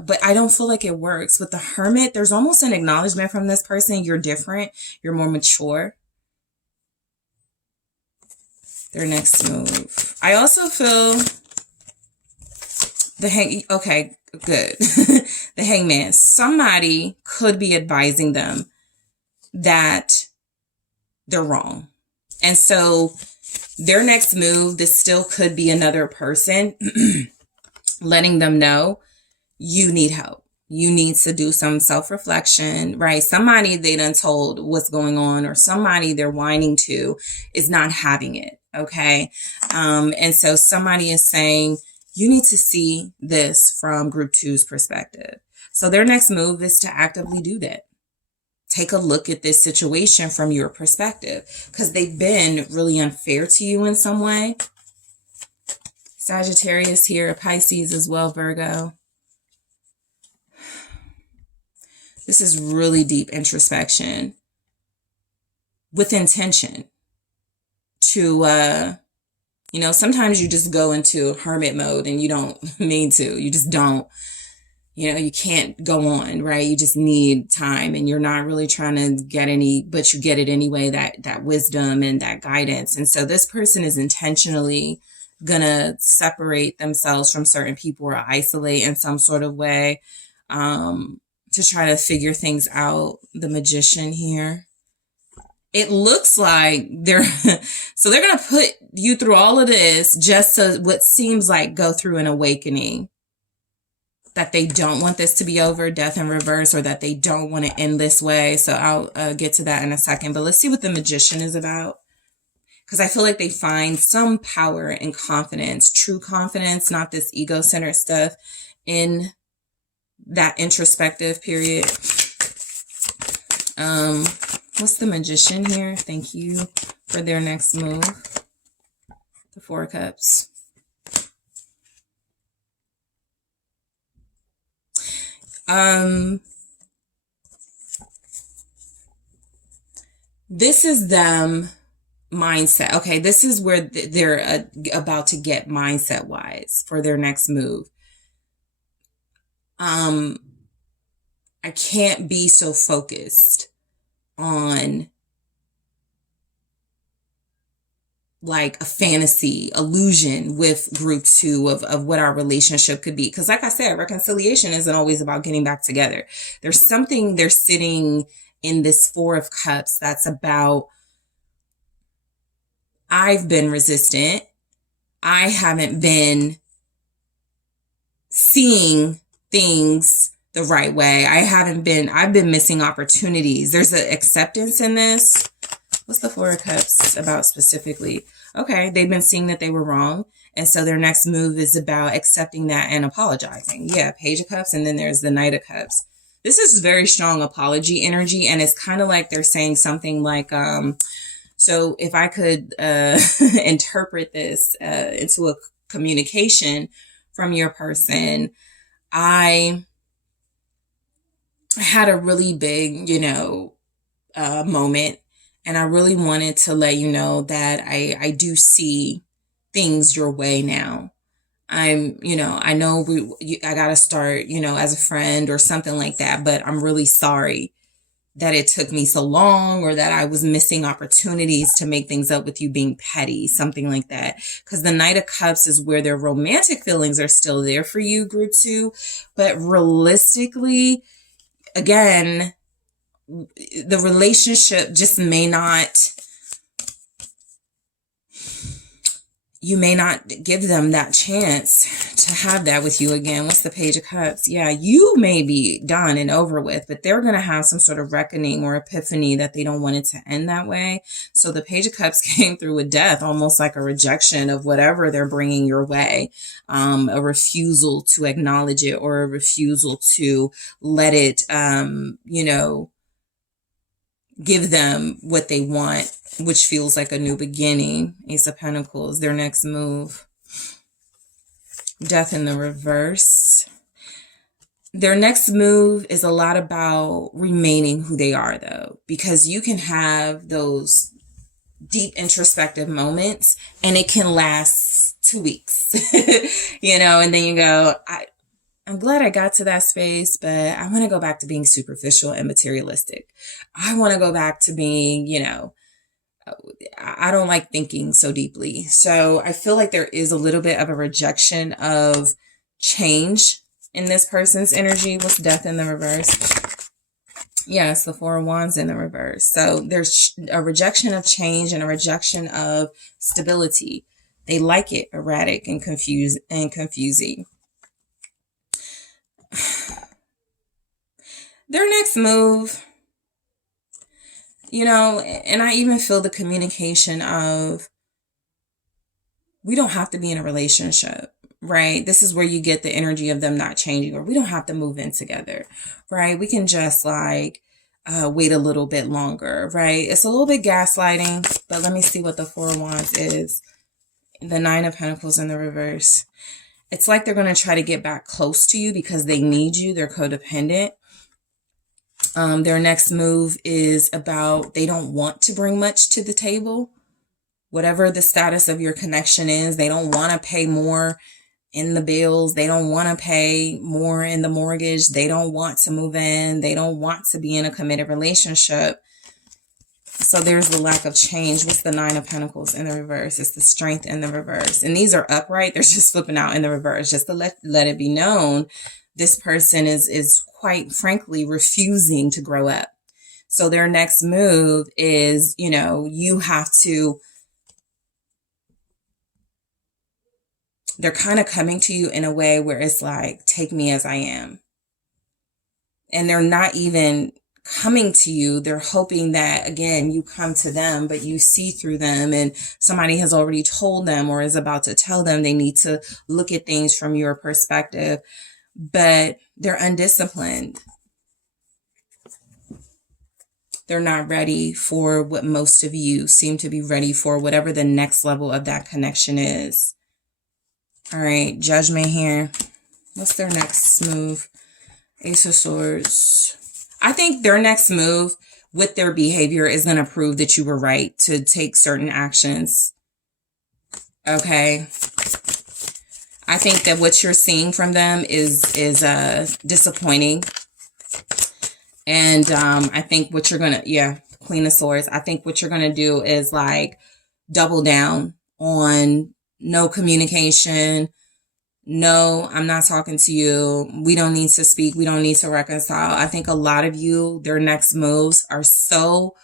but I don't feel like it works. With the Hermit, there's almost an acknowledgement from this person. You're different. You're more mature. Their next move. I also feel okay, good. The Hangman. Somebody could be advising them that they're wrong. And so their next move, this still could be another person letting them know you need help. You need to do some self-reflection, right? Somebody they done told what's going on, or somebody they're whining to is not having it. Okay. And so somebody is saying, you need to see this from group 2's perspective. So their next move is to actively do that. Take a look at this situation from your perspective, because they've been really unfair to you in some way. Sagittarius here, Pisces as well, Virgo. This is really deep introspection with intention to, sometimes you just go into hermit mode and you don't mean to. You just don't. You can't go on, right? You just need time, and you're not really trying to get any, but you get it anyway, that wisdom and that guidance. And so this person is intentionally gonna separate themselves from certain people or isolate in some sort of way, to try to figure things out. The Magician here. It looks like they're going to put you through all of this just to what seems like go through an awakening. That they don't want this to be over, death in reverse, or that they don't want to end this way. So I'll get to that in a second. But let's see what the Magician is about. Because I feel like they find some power and confidence, true confidence, not this ego-centered stuff, in that introspective period. What's the Magician here? Thank you for their next move. The Four of Cups. This is them mindset. Okay, this is where they're about to get mindset wise for their next move. I can't be so focused on like a fantasy illusion with group 2 of what our relationship could be. Because like I said, reconciliation isn't always about getting back together. There's something they're sitting in this Four of Cups that's about, I've been resistant. I haven't been seeing things the right way. I've been missing opportunities. There's an acceptance in this. What's the Four of Cups about specifically? Okay, they've been seeing that they were wrong. And so their next move is about accepting that and apologizing. Yeah, Page of Cups, and then there's the Knight of Cups. This is very strong apology energy, and it's kind of like they're saying something like, so if I could interpret this into a communication from your person, I had a really big, moment. And I really wanted to let you know that I do see things your way now. I know I got to start, as a friend or something like that, but I'm really sorry that it took me so long, or that I was missing opportunities to make things up with you being petty, something like that. Because the Knight of Cups is where their romantic feelings are still there for you, group 2. But realistically, again, the relationship just may not, you may not give them that chance to have that with you again. What's the Page of Cups? Yeah, you may be done and over with, but they're going to have some sort of reckoning or epiphany that they don't want it to end that way. So the Page of Cups came through with death, almost like a rejection of whatever they're bringing your way, a refusal to acknowledge it, or a refusal to let it, give them what they want, which feels like a new beginning. Ace of Pentacles, their next move. Death in the reverse. Their next move is a lot about remaining who they are, though, because you can have those deep introspective moments and it can last 2 weeks, and then you go, I'm glad I got to that space, but I want to go back to being superficial and materialistic. I want to go back to being, I don't like thinking so deeply. So I feel like there is a little bit of a rejection of change in this person's energy. What's Death in the reverse? Yes, the Four of Wands in the reverse. So there's a rejection of change and a rejection of stability. They like it erratic and confusing. Their next move, and I even feel the communication of, we don't have to be in a relationship, right? This is where you get the energy of them not changing, or we don't have to move in together, right? We can just wait a little bit longer, right? It's a little bit gaslighting, but let me see what the Four of Wands is. The Nine of Pentacles in the reverse. It's like they're going to try to get back close to you because they need you. They're codependent. Their next move is about, they don't want to bring much to the table. Whatever the status of your connection is, they don't want to pay more in the bills. They don't want to pay more in the mortgage. They don't want to move in. They don't want to be in a committed relationship. So there's the lack of change. What's the Nine of Pentacles in the reverse? It's the Strength in the reverse. And these are upright. They're just flipping out in the reverse. Just to let it be known, this person is quite frankly refusing to grow up. So their next move is, you have to, they're kind of coming to you in a way where it's like, take me as I am. And they're not even coming to you. They're hoping that, again, you come to them, but you see through them, and somebody has already told them or is about to tell them they need to look at things from your perspective, but they're undisciplined. They're not ready for what most of you seem to be ready for, whatever the next level of that connection is. All right, Judgment here. What's their next move? Ace of Swords. I think their next move with their behavior is going to prove that you were right to take certain actions. Okay. I think that what you're seeing from them is disappointing. And I think what you're going to, Queen of Swords. I think what you're going to do is double down on no communication. No, I'm not talking to you. We don't need to speak. We don't need to reconcile. I think a lot of you, their next moves are so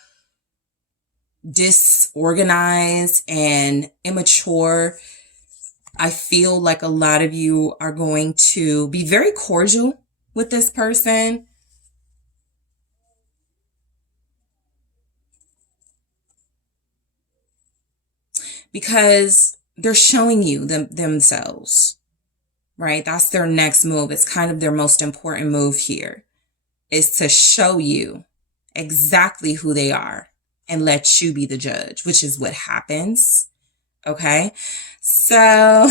disorganized and immature. I feel like a lot of you are going to be very cordial with this person. Because they're showing you themselves. Right? That's their next move. It's kind of their most important move here, is to show you exactly who they are and let you be the judge, which is what happens. Okay. So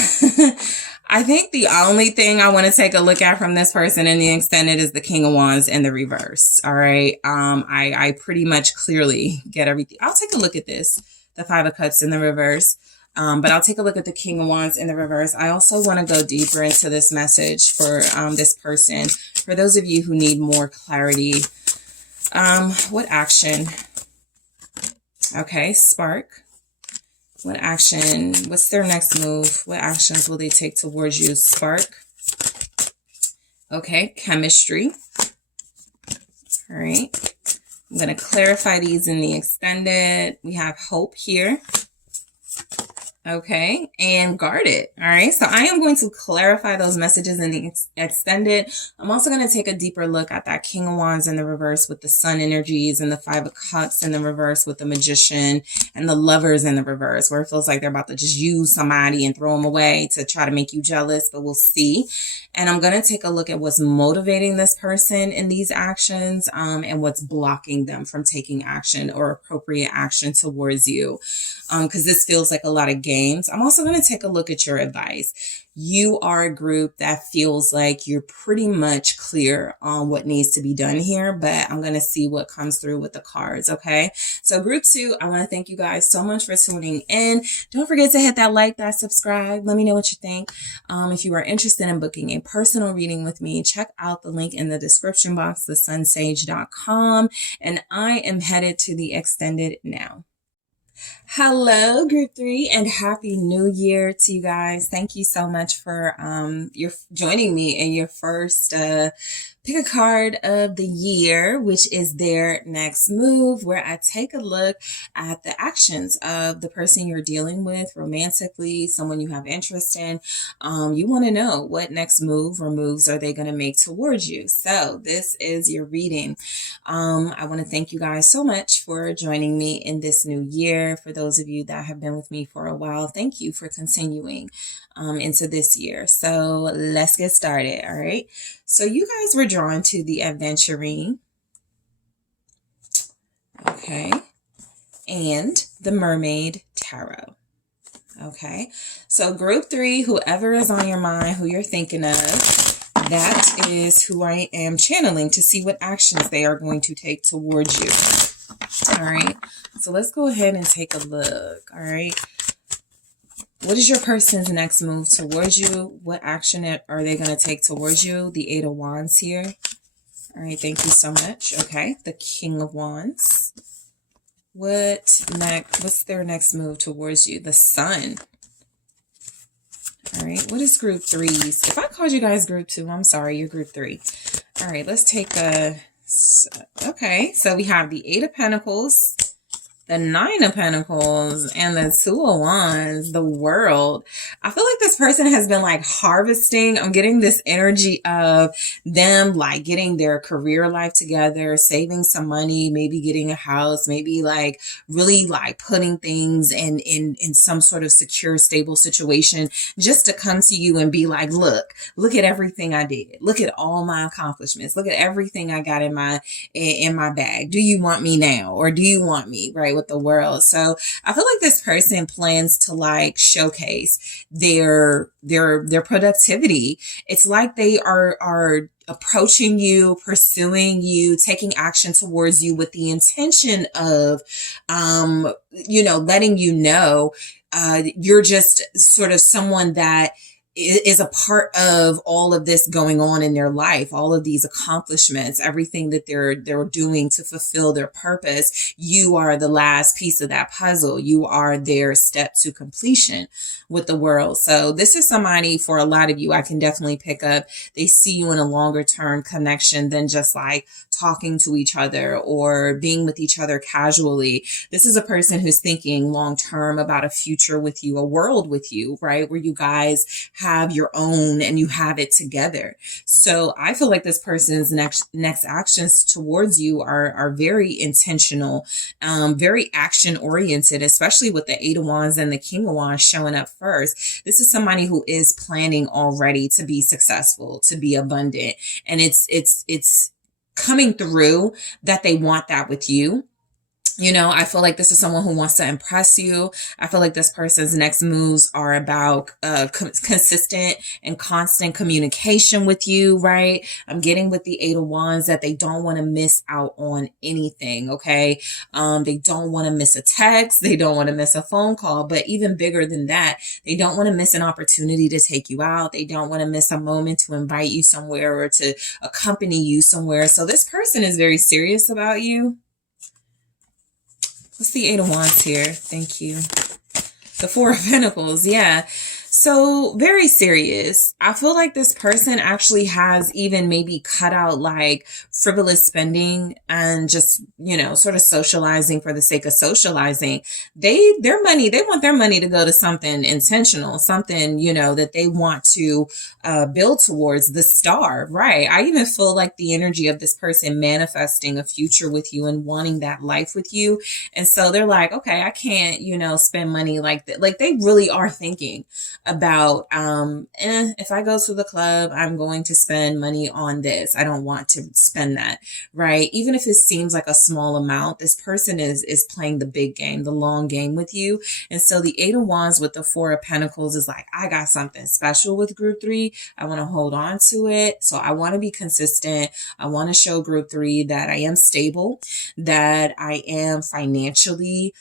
I think the only thing I want to take a look at from this person in the extended is the King of Wands in the reverse. All right. I pretty much clearly get everything. I'll take a look at this. The Five of Cups in the reverse. But I'll take a look at the King of Wands in the reverse. I also want to go deeper into this message for this person. For those of you who need more clarity What action? Okay, spark. What action? What's their next move? What actions will they take towards you? Spark. Okay, chemistry. All right. I'm going to clarify these in the extended. We have hope here. Okay, and guard it. All right, so I am going to clarify those messages in the extended. I'm also going to take a deeper look at that King of Wands in the reverse with the Sun energies and the Five of Cups in the reverse with the Magician and the Lovers in the reverse, where it feels like they're about to just use somebody and throw them away to try to make you jealous, but we'll see. And I'm going to take a look at what's motivating this person in these actions and what's blocking them from taking action or appropriate action towards you. Because this feels like a lot of games. I'm also going to take a look at your advice. You are a group that feels like you're pretty much clear on what needs to be done here, but I'm going to see what comes through with the cards, okay? So group 2, I want to thank you guys so much for tuning in. Don't forget to hit that like, that subscribe. Let me know what you think. If you are interested in booking a personal reading with me, check out the link in the description box, TheSunSage.com, and I am headed to the extended now. Hello, group 3, and happy new year to you guys. Thank you so much for your joining me in your first pick a card of the year, which is their next move, where I take a look at the actions of the person you're dealing with romantically, someone you have interest in. You want to know what next move or moves are they going to make towards you. So this is your reading. I want to thank you guys so much for joining me in this new year. For those of you that have been with me for a while, thank you for continuing into this year. So let's get started. All right. So you guys were drawn to the Adventuring, okay, and the Mermaid Tarot. Okay. So group 3, whoever is on your mind, who you're thinking of, that is who I am channeling to see what actions they are going to take towards you. All right. So let's go ahead and take a look. All right. What is your person's next move towards you? What action are they going to take towards you? The Eight of Wands here. All right. Thank you so much. Okay. The King of Wands. What's their next move towards you? The Sun. All right. What is group 3's? If I called you guys group 2, I'm sorry. You're group 3. All right. Let's take a... Okay. So we have the Eight of Pentacles, the Nine of Pentacles, and the Two of Wands, the World. I feel like this person has been like harvesting. I'm getting this energy of them like getting their career life together, saving some money, maybe getting a house, maybe like really like putting things in some sort of secure, stable situation just to come to you and be like, look at everything I did. Look at all my accomplishments. Look at everything I got in my bag. Do you want me now? Or do you want me? Right. With the World. So I feel like this person plans to like showcase their productivity. It's like they are approaching you, pursuing you, taking action towards you with the intention of, letting you know, you're just sort of someone that is a part of all of this going on in their life, all of these accomplishments, everything that they're doing to fulfill their purpose. You are the last piece of that puzzle. You are their step to completion with the World. So this is somebody, for a lot of you, I can definitely pick up. They see you in a longer term connection than just like talking to each other or being with each other casually. This is a person who's thinking long term about a future with you, a world with you, right? Where you guys have your own and you have it together. So I feel like this person's next actions towards you are very intentional, very action oriented, especially with the Eight of Wands and the King of Wands showing up first. This is somebody who is planning already to be successful, to be abundant. And it's coming through that they want that with you. You know, I feel like this is someone who wants to impress you. I feel like this person's next moves are about consistent and constant communication with you, right? I'm getting with the Eight of Wands that they don't want to miss out on anything, okay? They don't want to miss a text. They don't want to miss a phone call. But even bigger than that, they don't want to miss an opportunity to take you out. They don't want to miss a moment to invite you somewhere or to accompany you somewhere. So this person is very serious about you. What's the Eight of Wands here? Thank you. The Four of Pentacles. Yeah. So very serious. I feel like this person actually has even maybe cut out like frivolous spending and just, you know, sort of socializing for the sake of socializing. They want their money to go to something intentional, something, you know, that they want to build towards, the star, right? I even feel like the energy of this person manifesting a future with you and wanting that life with you. And so they're like, okay, I can't, you know, spend money like that. Like they really are thinking about, if I go to the club, I'm going to spend money on this. I don't want to spend that, right? Even if it seems like a small amount, this person is playing the big game, the long game with you. And so the Eight of Wands with the Four of Pentacles is like, I got something special with group three. I want to hold on to it. So I want to be consistent. I want to show group three that I am stable, that I am financially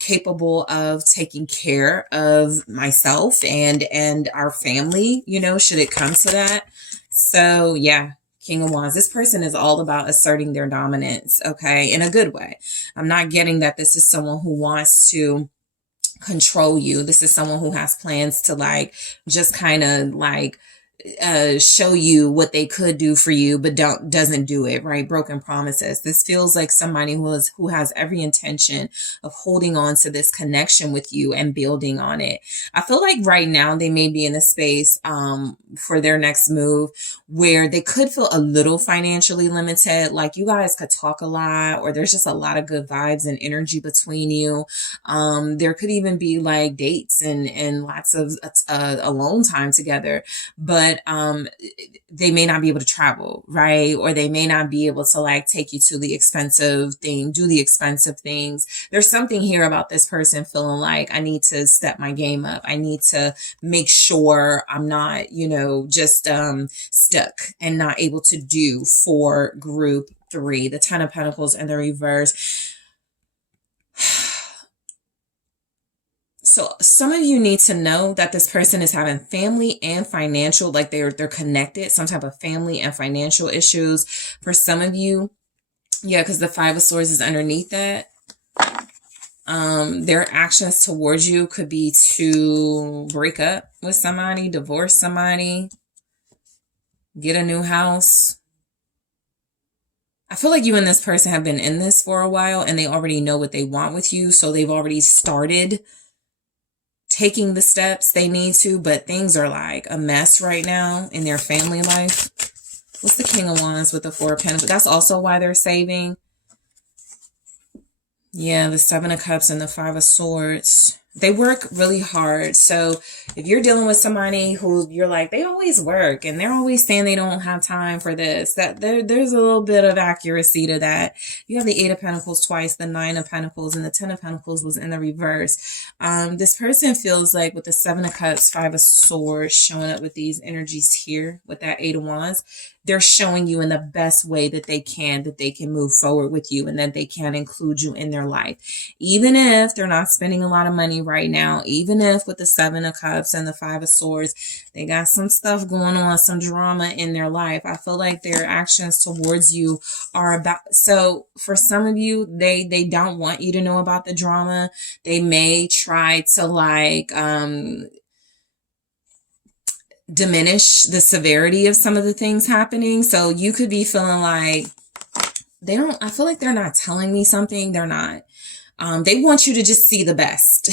capable of taking care of myself and our family, you know, should it come to that. So yeah, King of Wands, this person is all about asserting their dominance, okay, in a good way. I'm not getting that this is someone who wants to control you. This is someone who has plans to like just kind of like show you what they could do for you, but doesn't do it, right? Broken promises. This feels like somebody who has every intention of holding on to this connection with you and building on it. I feel like right now they may be in a space for their next move where they could feel a little financially limited, like you guys could talk a lot, or there's just a lot of good vibes and energy between you. There could even be like dates and lots of alone time together, but they may not be able to travel, right? Or they may not be able to like take you to the expensive thing, do the expensive things. There's something here about this person feeling like I need to step my game up. I need to make sure I'm not, you know, just stuck and not able to do for group three, the Ten of Pentacles in the reverse. So some of you need to know that this person is having family and financial, like they're connected, some type of family and financial issues. For some of you, yeah, because the Five of Swords is underneath that. Their actions towards you could be to break up with somebody, divorce somebody, get a new house. I feel like you and this person have been in this for a while and they already know what they want with you. So they've already started taking the steps they need to, but things are like a mess right now in their family life. What's the King of Wands with the Four of Pentacles? That's also why they're saving. Yeah, the Seven of Cups and the Five of Swords. They work really hard. So if you're dealing with somebody who you're like, they always work and they're always saying they don't have time for this, that there's a little bit of accuracy to that. You have the Eight of Pentacles twice, the Nine of Pentacles, and the Ten of Pentacles was in the reverse. This person feels like with the Seven of Cups, Five of Swords showing up with these energies here with that Eight of Wands, they're showing you in the best way that they can move forward with you and that they can include you in their life. Even if they're not spending a lot of money right now, even if with the Seven of Cups and the Five of Swords, they got some stuff going on, some drama in their life. I feel like their actions towards you are about, so for some of you, they don't want you to know about the drama. They may try to like, diminish the severity of some of the things happening. So you could be feeling like I feel like they're not telling me something. They're not. They want you to just see the best,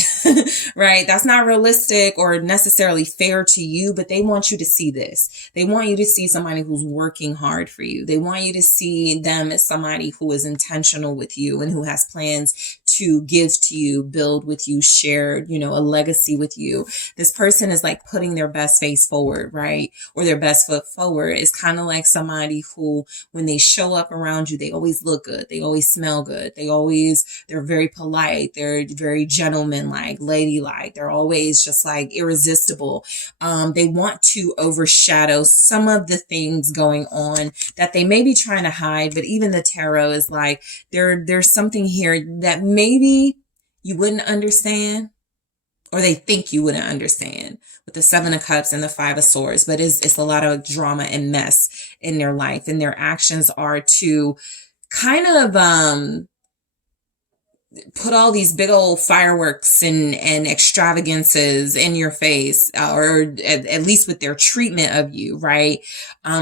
right? That's not realistic or necessarily fair to you, but they want you to see this. They want you to see somebody who's working hard for you. They want you to see them as somebody who is intentional with you and who has plans to give to you, build with you, share, you know, a legacy with you. This person is like putting their best face forward, right? Or their best foot forward. It's kind of like somebody who, when they show up around you, they always look good. They always smell good. They're very polite. They're very gentlemanlike, ladylike. They're always just like irresistible. They want to overshadow some of the things going on that they may be trying to hide, but even the tarot is like, there's something here that maybe you wouldn't understand, or they think you wouldn't understand, with the Seven of Cups and the Five of Swords. But it's a lot of drama and mess in their life, and their actions are to kind of put all these big old fireworks and extravagances in your face, or at least with their treatment of you, right?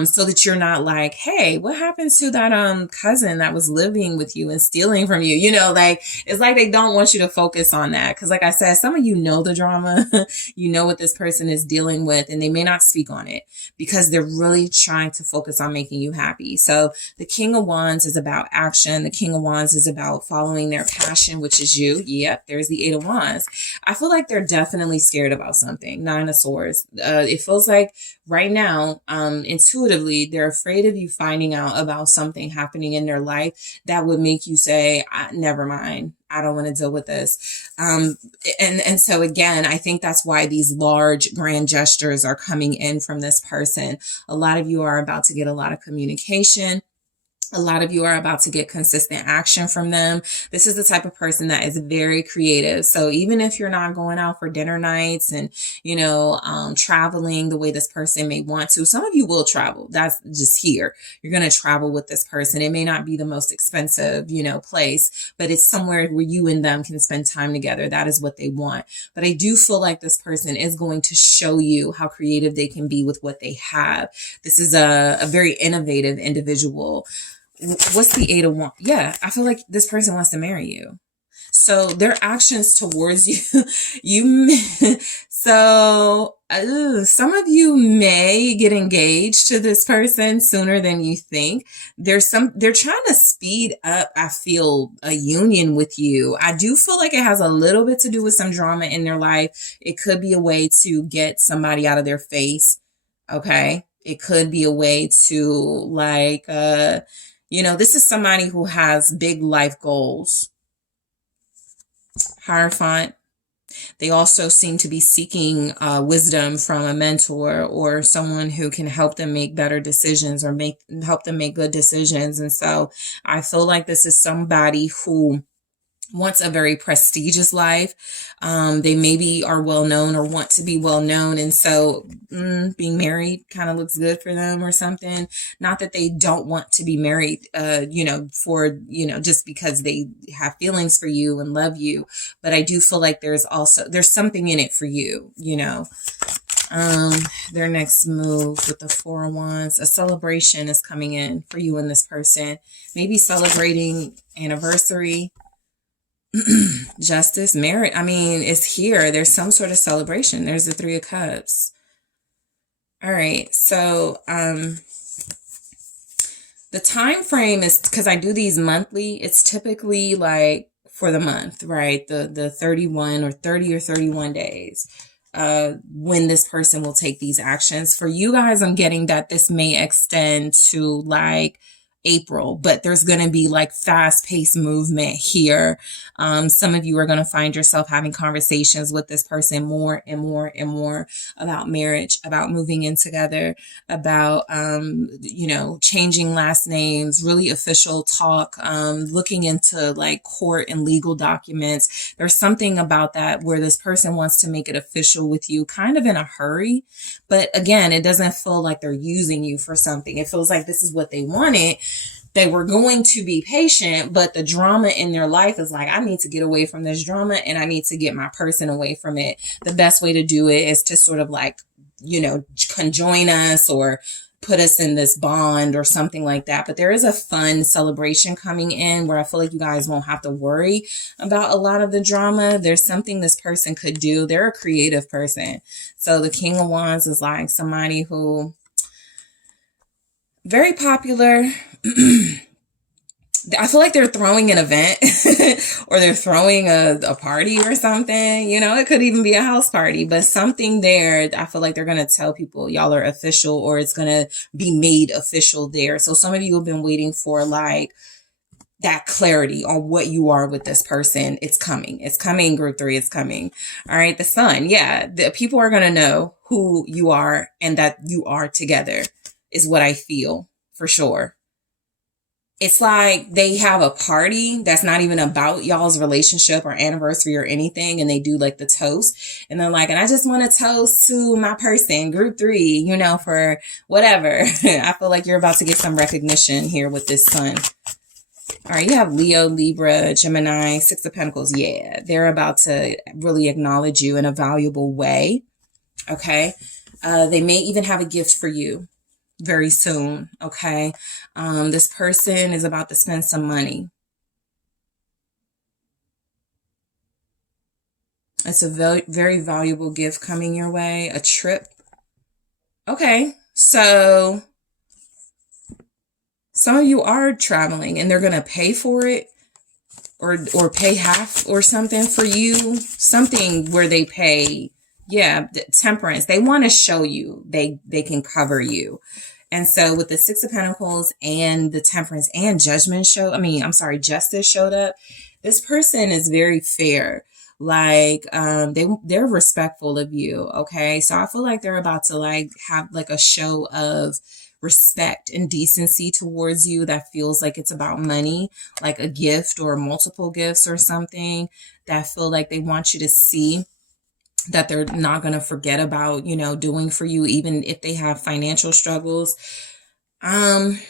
So that you're not like, hey, what happens to that cousin that was living with you and stealing from you? You know, like, it's like they don't want you to focus on that. Because like I said, some of you know the drama, you know what this person is dealing with, and they may not speak on it because they're really trying to focus on making you happy. So the King of Wands is about action. The King of Wands is about following their passion, which is you. Yep, there's the Eight of Wands. I feel like they're definitely scared about something. Nine of Swords. It feels like right now, intuitively, they're afraid of you finding out about something happening in their life that would make you say, never mind. I don't want to deal with this. And so again, I think that's why these large grand gestures are coming in from this person. A lot of you are about to get a lot of communication. A lot of you are about to get consistent action from them. This is the type of person that is very creative. So even if you're not going out for dinner nights and, you know, traveling the way this person may want to, some of you will travel. That's just here. You're going to travel with this person. It may not be the most expensive, you know, place, but it's somewhere where you and them can spend time together. That is what they want. But I do feel like this person is going to show you how creative they can be with what they have. This is a very innovative individual. What's the Eight of Wands? Yeah, I feel like this person wants to marry you. So their actions towards you, some of you may get engaged to this person sooner than you think. They're trying to speed up, I feel, a union with you. I do feel like it has a little bit to do with some drama in their life. It could be a way to get somebody out of their face. Okay. It could be a way to like, you know, this is somebody who has big life goals. Hierophant. They also seem to be seeking wisdom from a mentor or someone who can help them make better decisions or help them make good decisions. And so I feel like this is somebody who wants a very prestigious life. They maybe are well known or want to be well known. And so being married kind of looks good for them or something. Not that they don't want to be married, you know, for, you know, just because they have feelings for you and love you. But I do feel like there's something in it for you, you know. Their next move with the Four of Wands, a celebration is coming in for you and this person. Maybe celebrating anniversary. Justice, merit. I mean, it's here. There's some sort of celebration. There's the Three of Cups. All right. So, the time frame is, because I do these monthly, it's typically like for the month, right? The 31 or 30 or 31 days, when this person will take these actions. For you guys, I'm getting that this may extend to like April, but there's going to be like fast-paced movement here. Some of you are going to find yourself having conversations with this person more and more and more about marriage, about moving in together, about, you know, changing last names, really official talk, looking into like court and legal documents. There's something about that where this person wants to make it official with you kind of in a hurry. But again, it doesn't feel like they're using you for something. It feels like this is what they wanted. They were going to be patient, but the drama in their life is like, I need to get away from this drama and I need to get my person away from it. The best way to do it is to sort of like, you know, conjoin us or put us in this bond or something like that. But there is a fun celebration coming in where I feel like you guys won't have to worry about a lot of the drama. There's something this person could do. They're a creative person. So the King of Wands is like somebody who very popular, I feel like they're throwing an event or they're throwing a party or something. You know, it could even be a house party, but something there. I feel like they're going to tell people y'all are official, or it's going to be made official there. So some of you have been waiting for like that clarity on what you are with this person. It's coming. It's coming. Group 3, it's coming. All right. The sun. Yeah. The people are going to know who you are and that you are together is what I feel for sure. It's like they have a party that's not even about y'all's relationship or anniversary or anything. And they do like the toast. And they're like, and I just want to toast to my person, group 3, you know, for whatever. I feel like you're about to get some recognition here with this sun. All right, you have Leo, Libra, Gemini, 6 of Pentacles. Yeah, they're about to really acknowledge you in a valuable way. Okay. They may even have a gift for you very soon. Okay. This person is about to spend some money. It's a very, very valuable gift coming your way. A trip. Okay. So some of you are traveling and they're going to pay for it or pay half or something for you. Something where they pay. Yeah. Temperance. They want to show you they can cover you. And so with the 6 of Pentacles and the Temperance and Judgment Justice showed up. This person is very fair. Like, they're respectful of you. Okay. So I feel like they're about to like have like a show of respect and decency towards you that feels like it's about money, like a gift or multiple gifts or something that feel like they want you to see that they're not going to forget about, you know, doing for you, even if they have financial struggles. Temperance.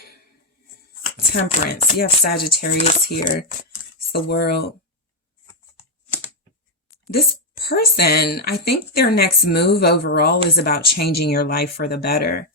You have Sagittarius here. It's the World. This person, I think their next move overall is about changing your life for the better.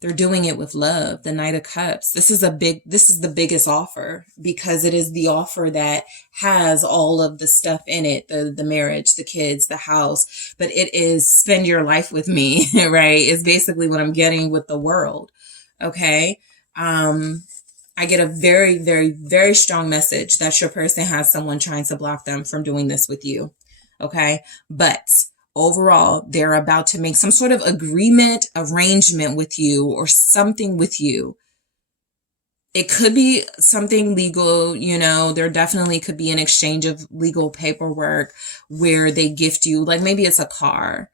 They're doing it with love. The Knight of Cups. This is the biggest offer because it is the offer that has all of the stuff in it, the marriage, the kids, the house, but it is spend your life with me, right? It's basically what I'm getting with the World. Okay. I get a very, very, very strong message that your person has someone trying to block them from doing this with you. Okay. But overall, they're about to make some sort of agreement, arrangement with you or something with you. It could be something legal, you know, there definitely could be an exchange of legal paperwork where they gift you, like maybe it's a car,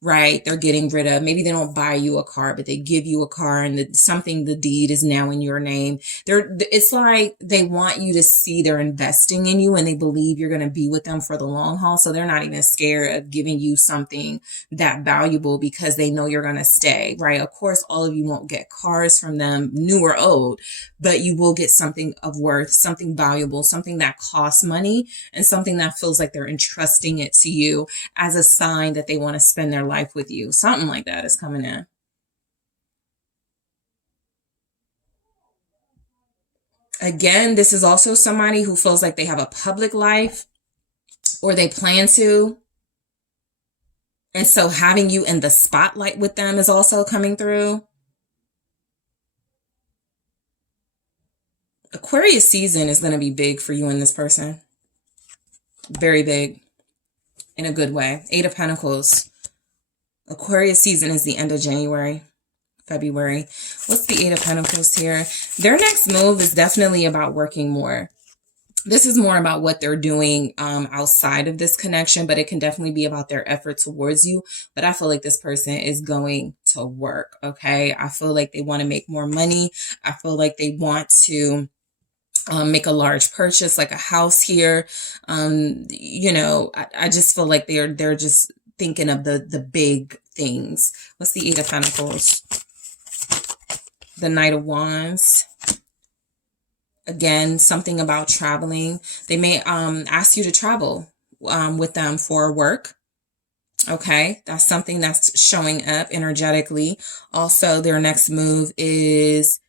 right? They're getting rid of, maybe they don't buy you a car, but they give you a car and the deed is now in your name. It's like they want you to see they're investing in you and they believe you're going to be with them for the long haul. So they're not even scared of giving you something that valuable because they know you're going to stay, right? Of course, all of you won't get cars from them, new or old, but you will get something of worth, something valuable, something that costs money and something that feels like they're entrusting it to you as a sign that they want to spend their life with you. Something like that is coming in. Again, this is also somebody who feels like they have a public life or they plan to. And so having you in the spotlight with them is also coming through. Aquarius season is going to be big for you and this person. Very big in a good way. 8 of Pentacles. Aquarius season is the end of January, February. What's the 8 of Pentacles here? Their next move is definitely about working more. This is more about what they're doing outside of this connection, but it can definitely be about their effort towards you. But I feel like this person is going to work, okay? I feel like they want to make more money. I feel like they want to make a large purchase, like a house here. You know, I just feel like they're just thinking of the big things. What's the 8 of Pentacles? The Knight of Wands. Again, something about traveling. They may ask you to travel with them for work. Okay, that's something that's showing up energetically. Also, their next move is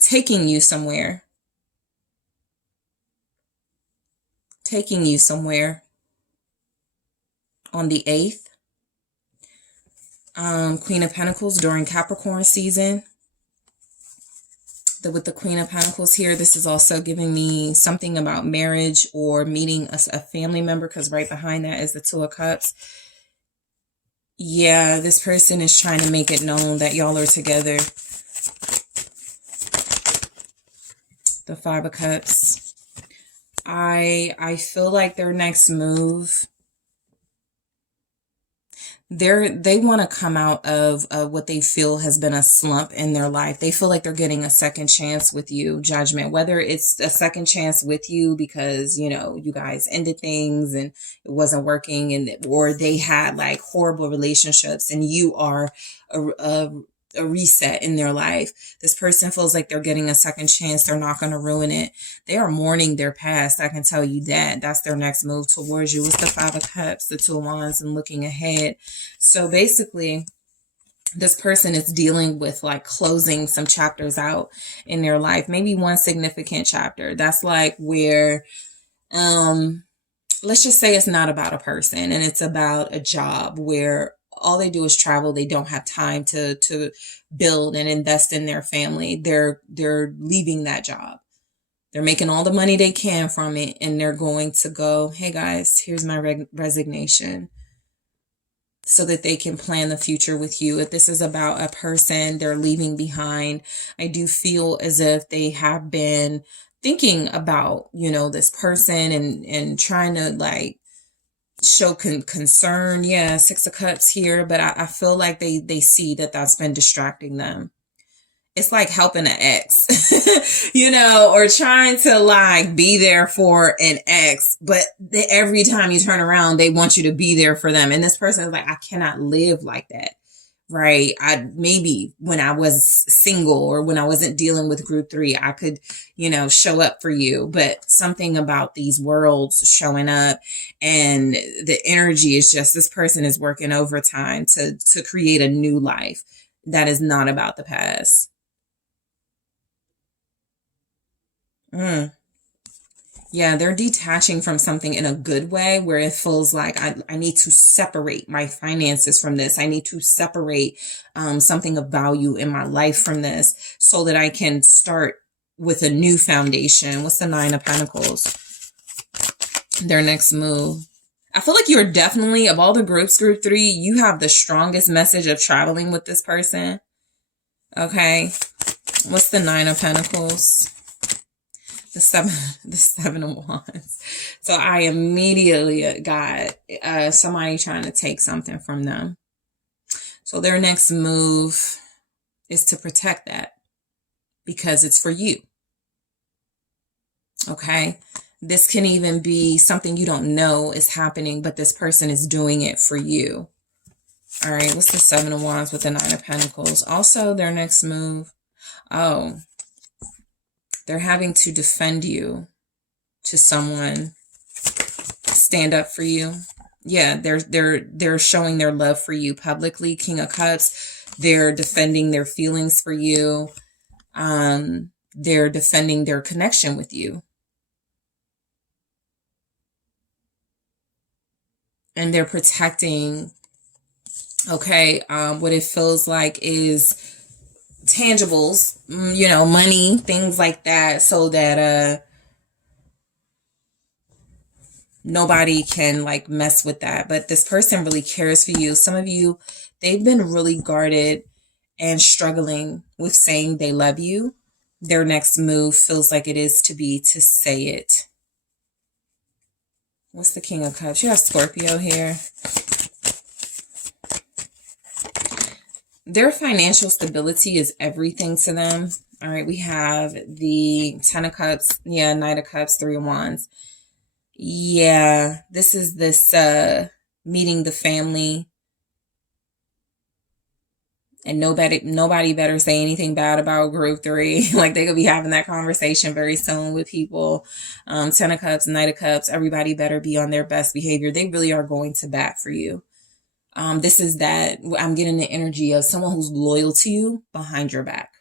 taking you somewhere. Taking you somewhere. On the 8th. Queen of Pentacles during Capricorn season. With the Queen of Pentacles here, this is also giving me something about marriage or meeting a family member, because right behind that is the Two of Cups. Yeah, this person is trying to make it known that y'all are together. The Five of Cups. I feel like their next move, they want to come out of what they feel has been a slump in their life. They feel like they're getting a second chance with you, Judgment. Whether it's a second chance with you because, you know, you guys ended things and it wasn't working, and or they had like horrible relationships and you are a reset in their life. This person feels like they're getting a second chance. They're not going to ruin it. They are mourning their past. I can tell you that. That's their next move towards you. It's the Five of Cups, the Two of Wands, and looking ahead. So basically, this person is dealing with like closing some chapters out in their life. Maybe one significant chapter. That's like where, let's just say it's not about a person and it's about a job where all they do is travel. They don't have time to build and invest in their family. They're leaving that job. They're making all the money they can from it, and they're going to go, hey guys, here's my resignation, so that they can plan the future with you. If this is about a person they're leaving behind, I do feel as if they have been thinking about, you know, this person and trying to like show concern. Yeah, Six of Cups here, but I feel like they see that that's been distracting them. It's like helping an ex, you know, or trying to like be there for an ex, but every time you turn around, they want you to be there for them. And this person is like, I cannot live like that. Right. Maybe when I was single or when I wasn't dealing with group 3, I could, you know, show up for you. But something about these worlds showing up and the energy is just, this person is working overtime to create a new life that is not about the past. Yeah, they're detaching from something in a good way where it feels like I need to separate my finances from this. I need to separate something of value in my life from this so that I can start with a new foundation. What's the Nine of Pentacles? Their next move. I feel like you're definitely, of all the groups, group 3, you have the strongest message of traveling with this person. Okay. What's the Nine of Pentacles? The seven of Wands. So I immediately got somebody trying to take something from them. So their next move is to protect that because it's for you. Okay. This can even be something you don't know is happening, but this person is doing it for you. All right. What's the Seven of Wands with the Nine of Pentacles? Also their next move. Oh, they're having to defend you to someone, stand up for you. Yeah, they're showing their love for you publicly. King of Cups, they're defending their feelings for you. They're defending their connection with you. And they're protecting, okay, what it feels like is tangibles, you know, money, things like that, so that nobody can like mess with that. But this person really cares for you. Some of you, they've been really guarded and struggling with saying they love you. Their next move feels like it is to say it. What's the King of Cups? You have Scorpio here. Their financial stability is everything to them. All right, we have the Ten of Cups. Yeah, Knight of Cups, Three of Wands. Yeah, this is meeting the family. And nobody better say anything bad about group 3. Like they could be having that conversation very soon with people. Ten of Cups, Knight of Cups, everybody better be on their best behavior. They really are going to bat for you. This is that I'm getting the energy of someone who's loyal to you behind your back.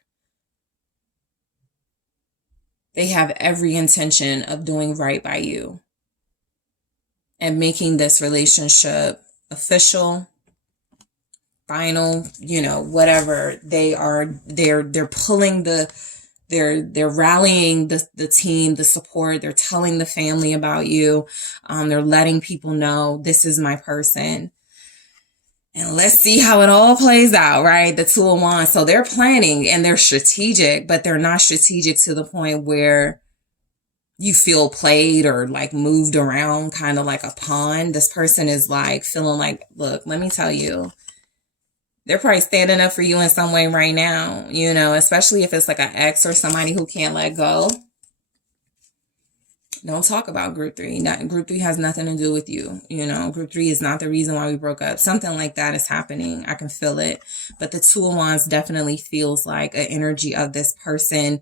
They have every intention of doing right by you and making this relationship official, final, you know, whatever. They're pulling the They're rallying the team, the support. They're telling the family about you. They're letting people know this is my person. And let's see how it all plays out, right? The Two of Wands. So they're planning and they're strategic, but they're not strategic to the point where you feel played or like moved around, kind of like a pawn. This person is like feeling like, look, let me tell you, they're probably standing up for you in some way right now, you know, especially if it's like an ex or somebody who can't let go. Don't talk about group 3. Group 3 has nothing to do with you. You know, group 3 is not the reason why we broke up. Something like that is happening. I can feel it. But the Two of Wands definitely feels like an energy of this person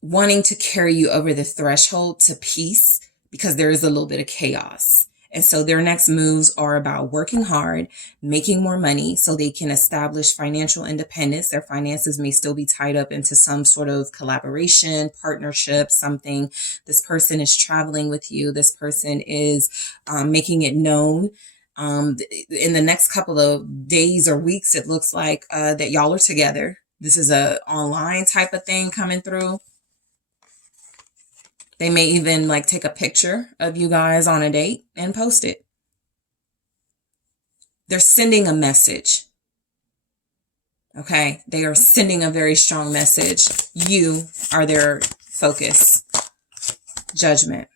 wanting to carry you over the threshold to peace, because there is a little bit of chaos. And so their next moves are about working hard, making more money so they can establish financial independence. Their finances may still be tied up into some sort of collaboration, partnership, something. This person is traveling with you. This person is making it known. In the next couple of days or weeks, it looks like that y'all are together. This is a online type of thing coming through. They may even like take a picture of you guys on a date and post it. They're sending a message. Okay. They are sending a very strong message. You are their focus. Judgment.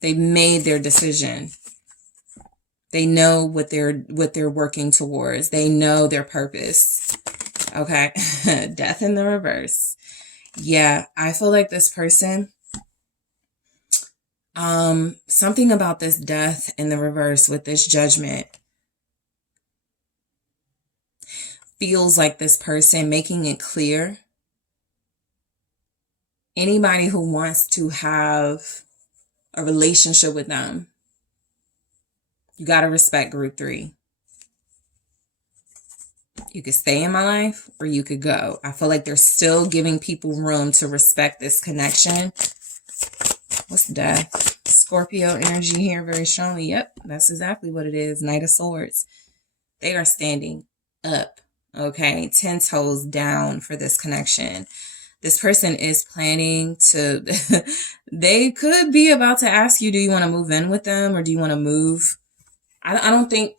They've made their decision. They know what they're working towards. They know their purpose. Okay. Death in the reverse. Yeah. I feel like this person, something about this death in the reverse with this judgment feels like this person making it clear. Anybody who wants to have a relationship with them, you got to respect group 3. You could stay in my life or you could go. I feel like they're still giving people room to respect this connection. What's death? Scorpio energy here very strongly. Yep, that's exactly what it is. Knight of Swords. They are standing up, okay? 10 toes down for this connection. This person is planning to, they could be about to ask you, do you want to move in with them or do you want to move? I don't think,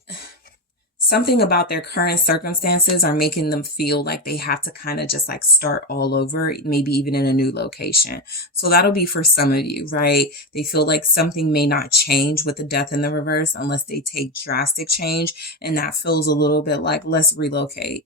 something about their current circumstances are making them feel like they have to kind of just like start all over, maybe even in a new location. So that'll be for some of you, right? They feel like something may not change with the death in the reverse unless they take drastic change. And that feels a little bit like, let's relocate.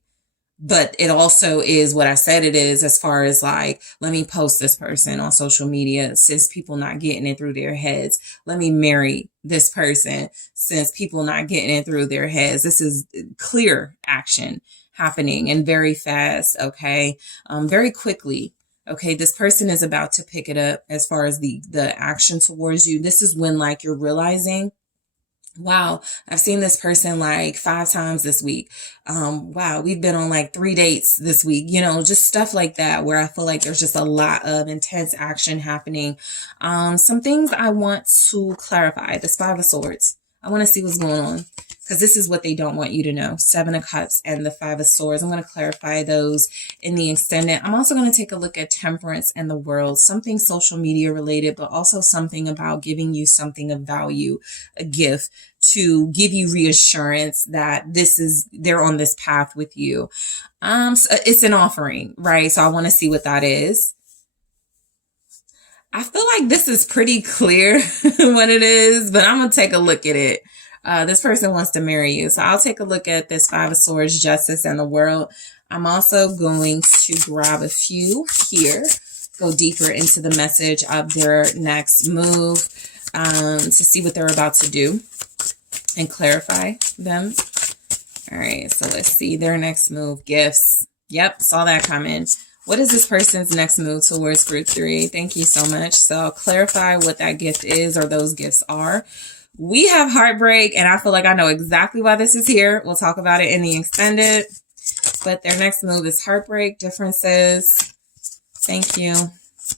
But it also is what I said it is, as far as like, let me post this person on social media since people not getting it through their heads. Let me marry this person since people not getting it through their heads. This is clear action happening and very fast. Okay. Very quickly. Okay. This person is about to pick it up as far as the action towards you. This is when like you're realizing, wow, I've seen this person like 5 times this week. Wow, we've been on like 3 dates this week, you know, just stuff like that, where I feel like there's just a lot of intense action happening. Some things I want to clarify. This 5 of Swords. I want to see what's going on, because this is what they don't want you to know. 7 of Cups and the 5 of Swords. I'm going to clarify those in the extended. I'm also going to take a look at Temperance and the World, something social media related, but also something about giving you something of value, a gift to give you reassurance that they're on this path with you. So it's an offering, right? So I want to see what that is. I feel like this is pretty clear what it is, but I'm going to take a look at it. This person wants to marry you. So I'll take a look at this 5 of Swords, Justice, and the World. I'm also going to grab a few here, go deeper into the message of their next move, to see what they're about to do and clarify them. All right, so let's see their next move. Gifts. Yep, saw that coming. What is this person's next move towards group 3? Thank you so much. So I'll clarify what that gift is, or those gifts are. We have heartbreak, and I feel like I know exactly why this is here. We'll talk about it in the extended. But their next move is heartbreak, differences. Thank you.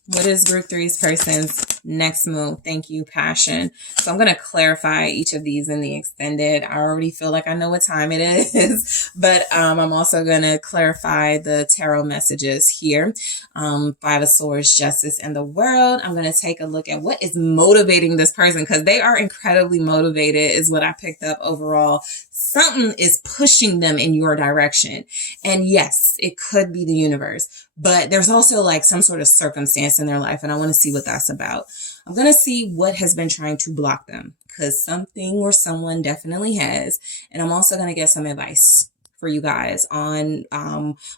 What is group three's person's next move? Thank you, passion. So I'm going to clarify each of these in the extended. I already feel like I know what time it is, but I'm also going to clarify the tarot messages here. Five of Swords, Justice, and the World. I'm going to take a look at what is motivating this person, because they are incredibly motivated is what I picked up overall. Something is pushing them in your direction. And yes, it could be the universe, but there's also like some sort of circumstance in their life. And I want to see what that's about. I'm going to see what has been trying to block them, because something or someone definitely has. And I'm also going to get some advice for you guys on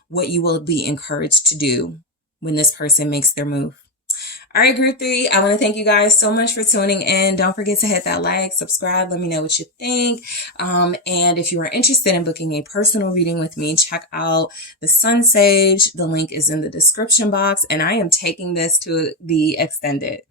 what you will be encouraged to do when this person makes their move. All right, group three, I want to thank you guys so much for tuning in. Don't forget to hit that like, subscribe, let me know what you think. And if you are interested in booking a personal reading with me, check out the SunSage. The link is in the description box, and I am taking this to the extended.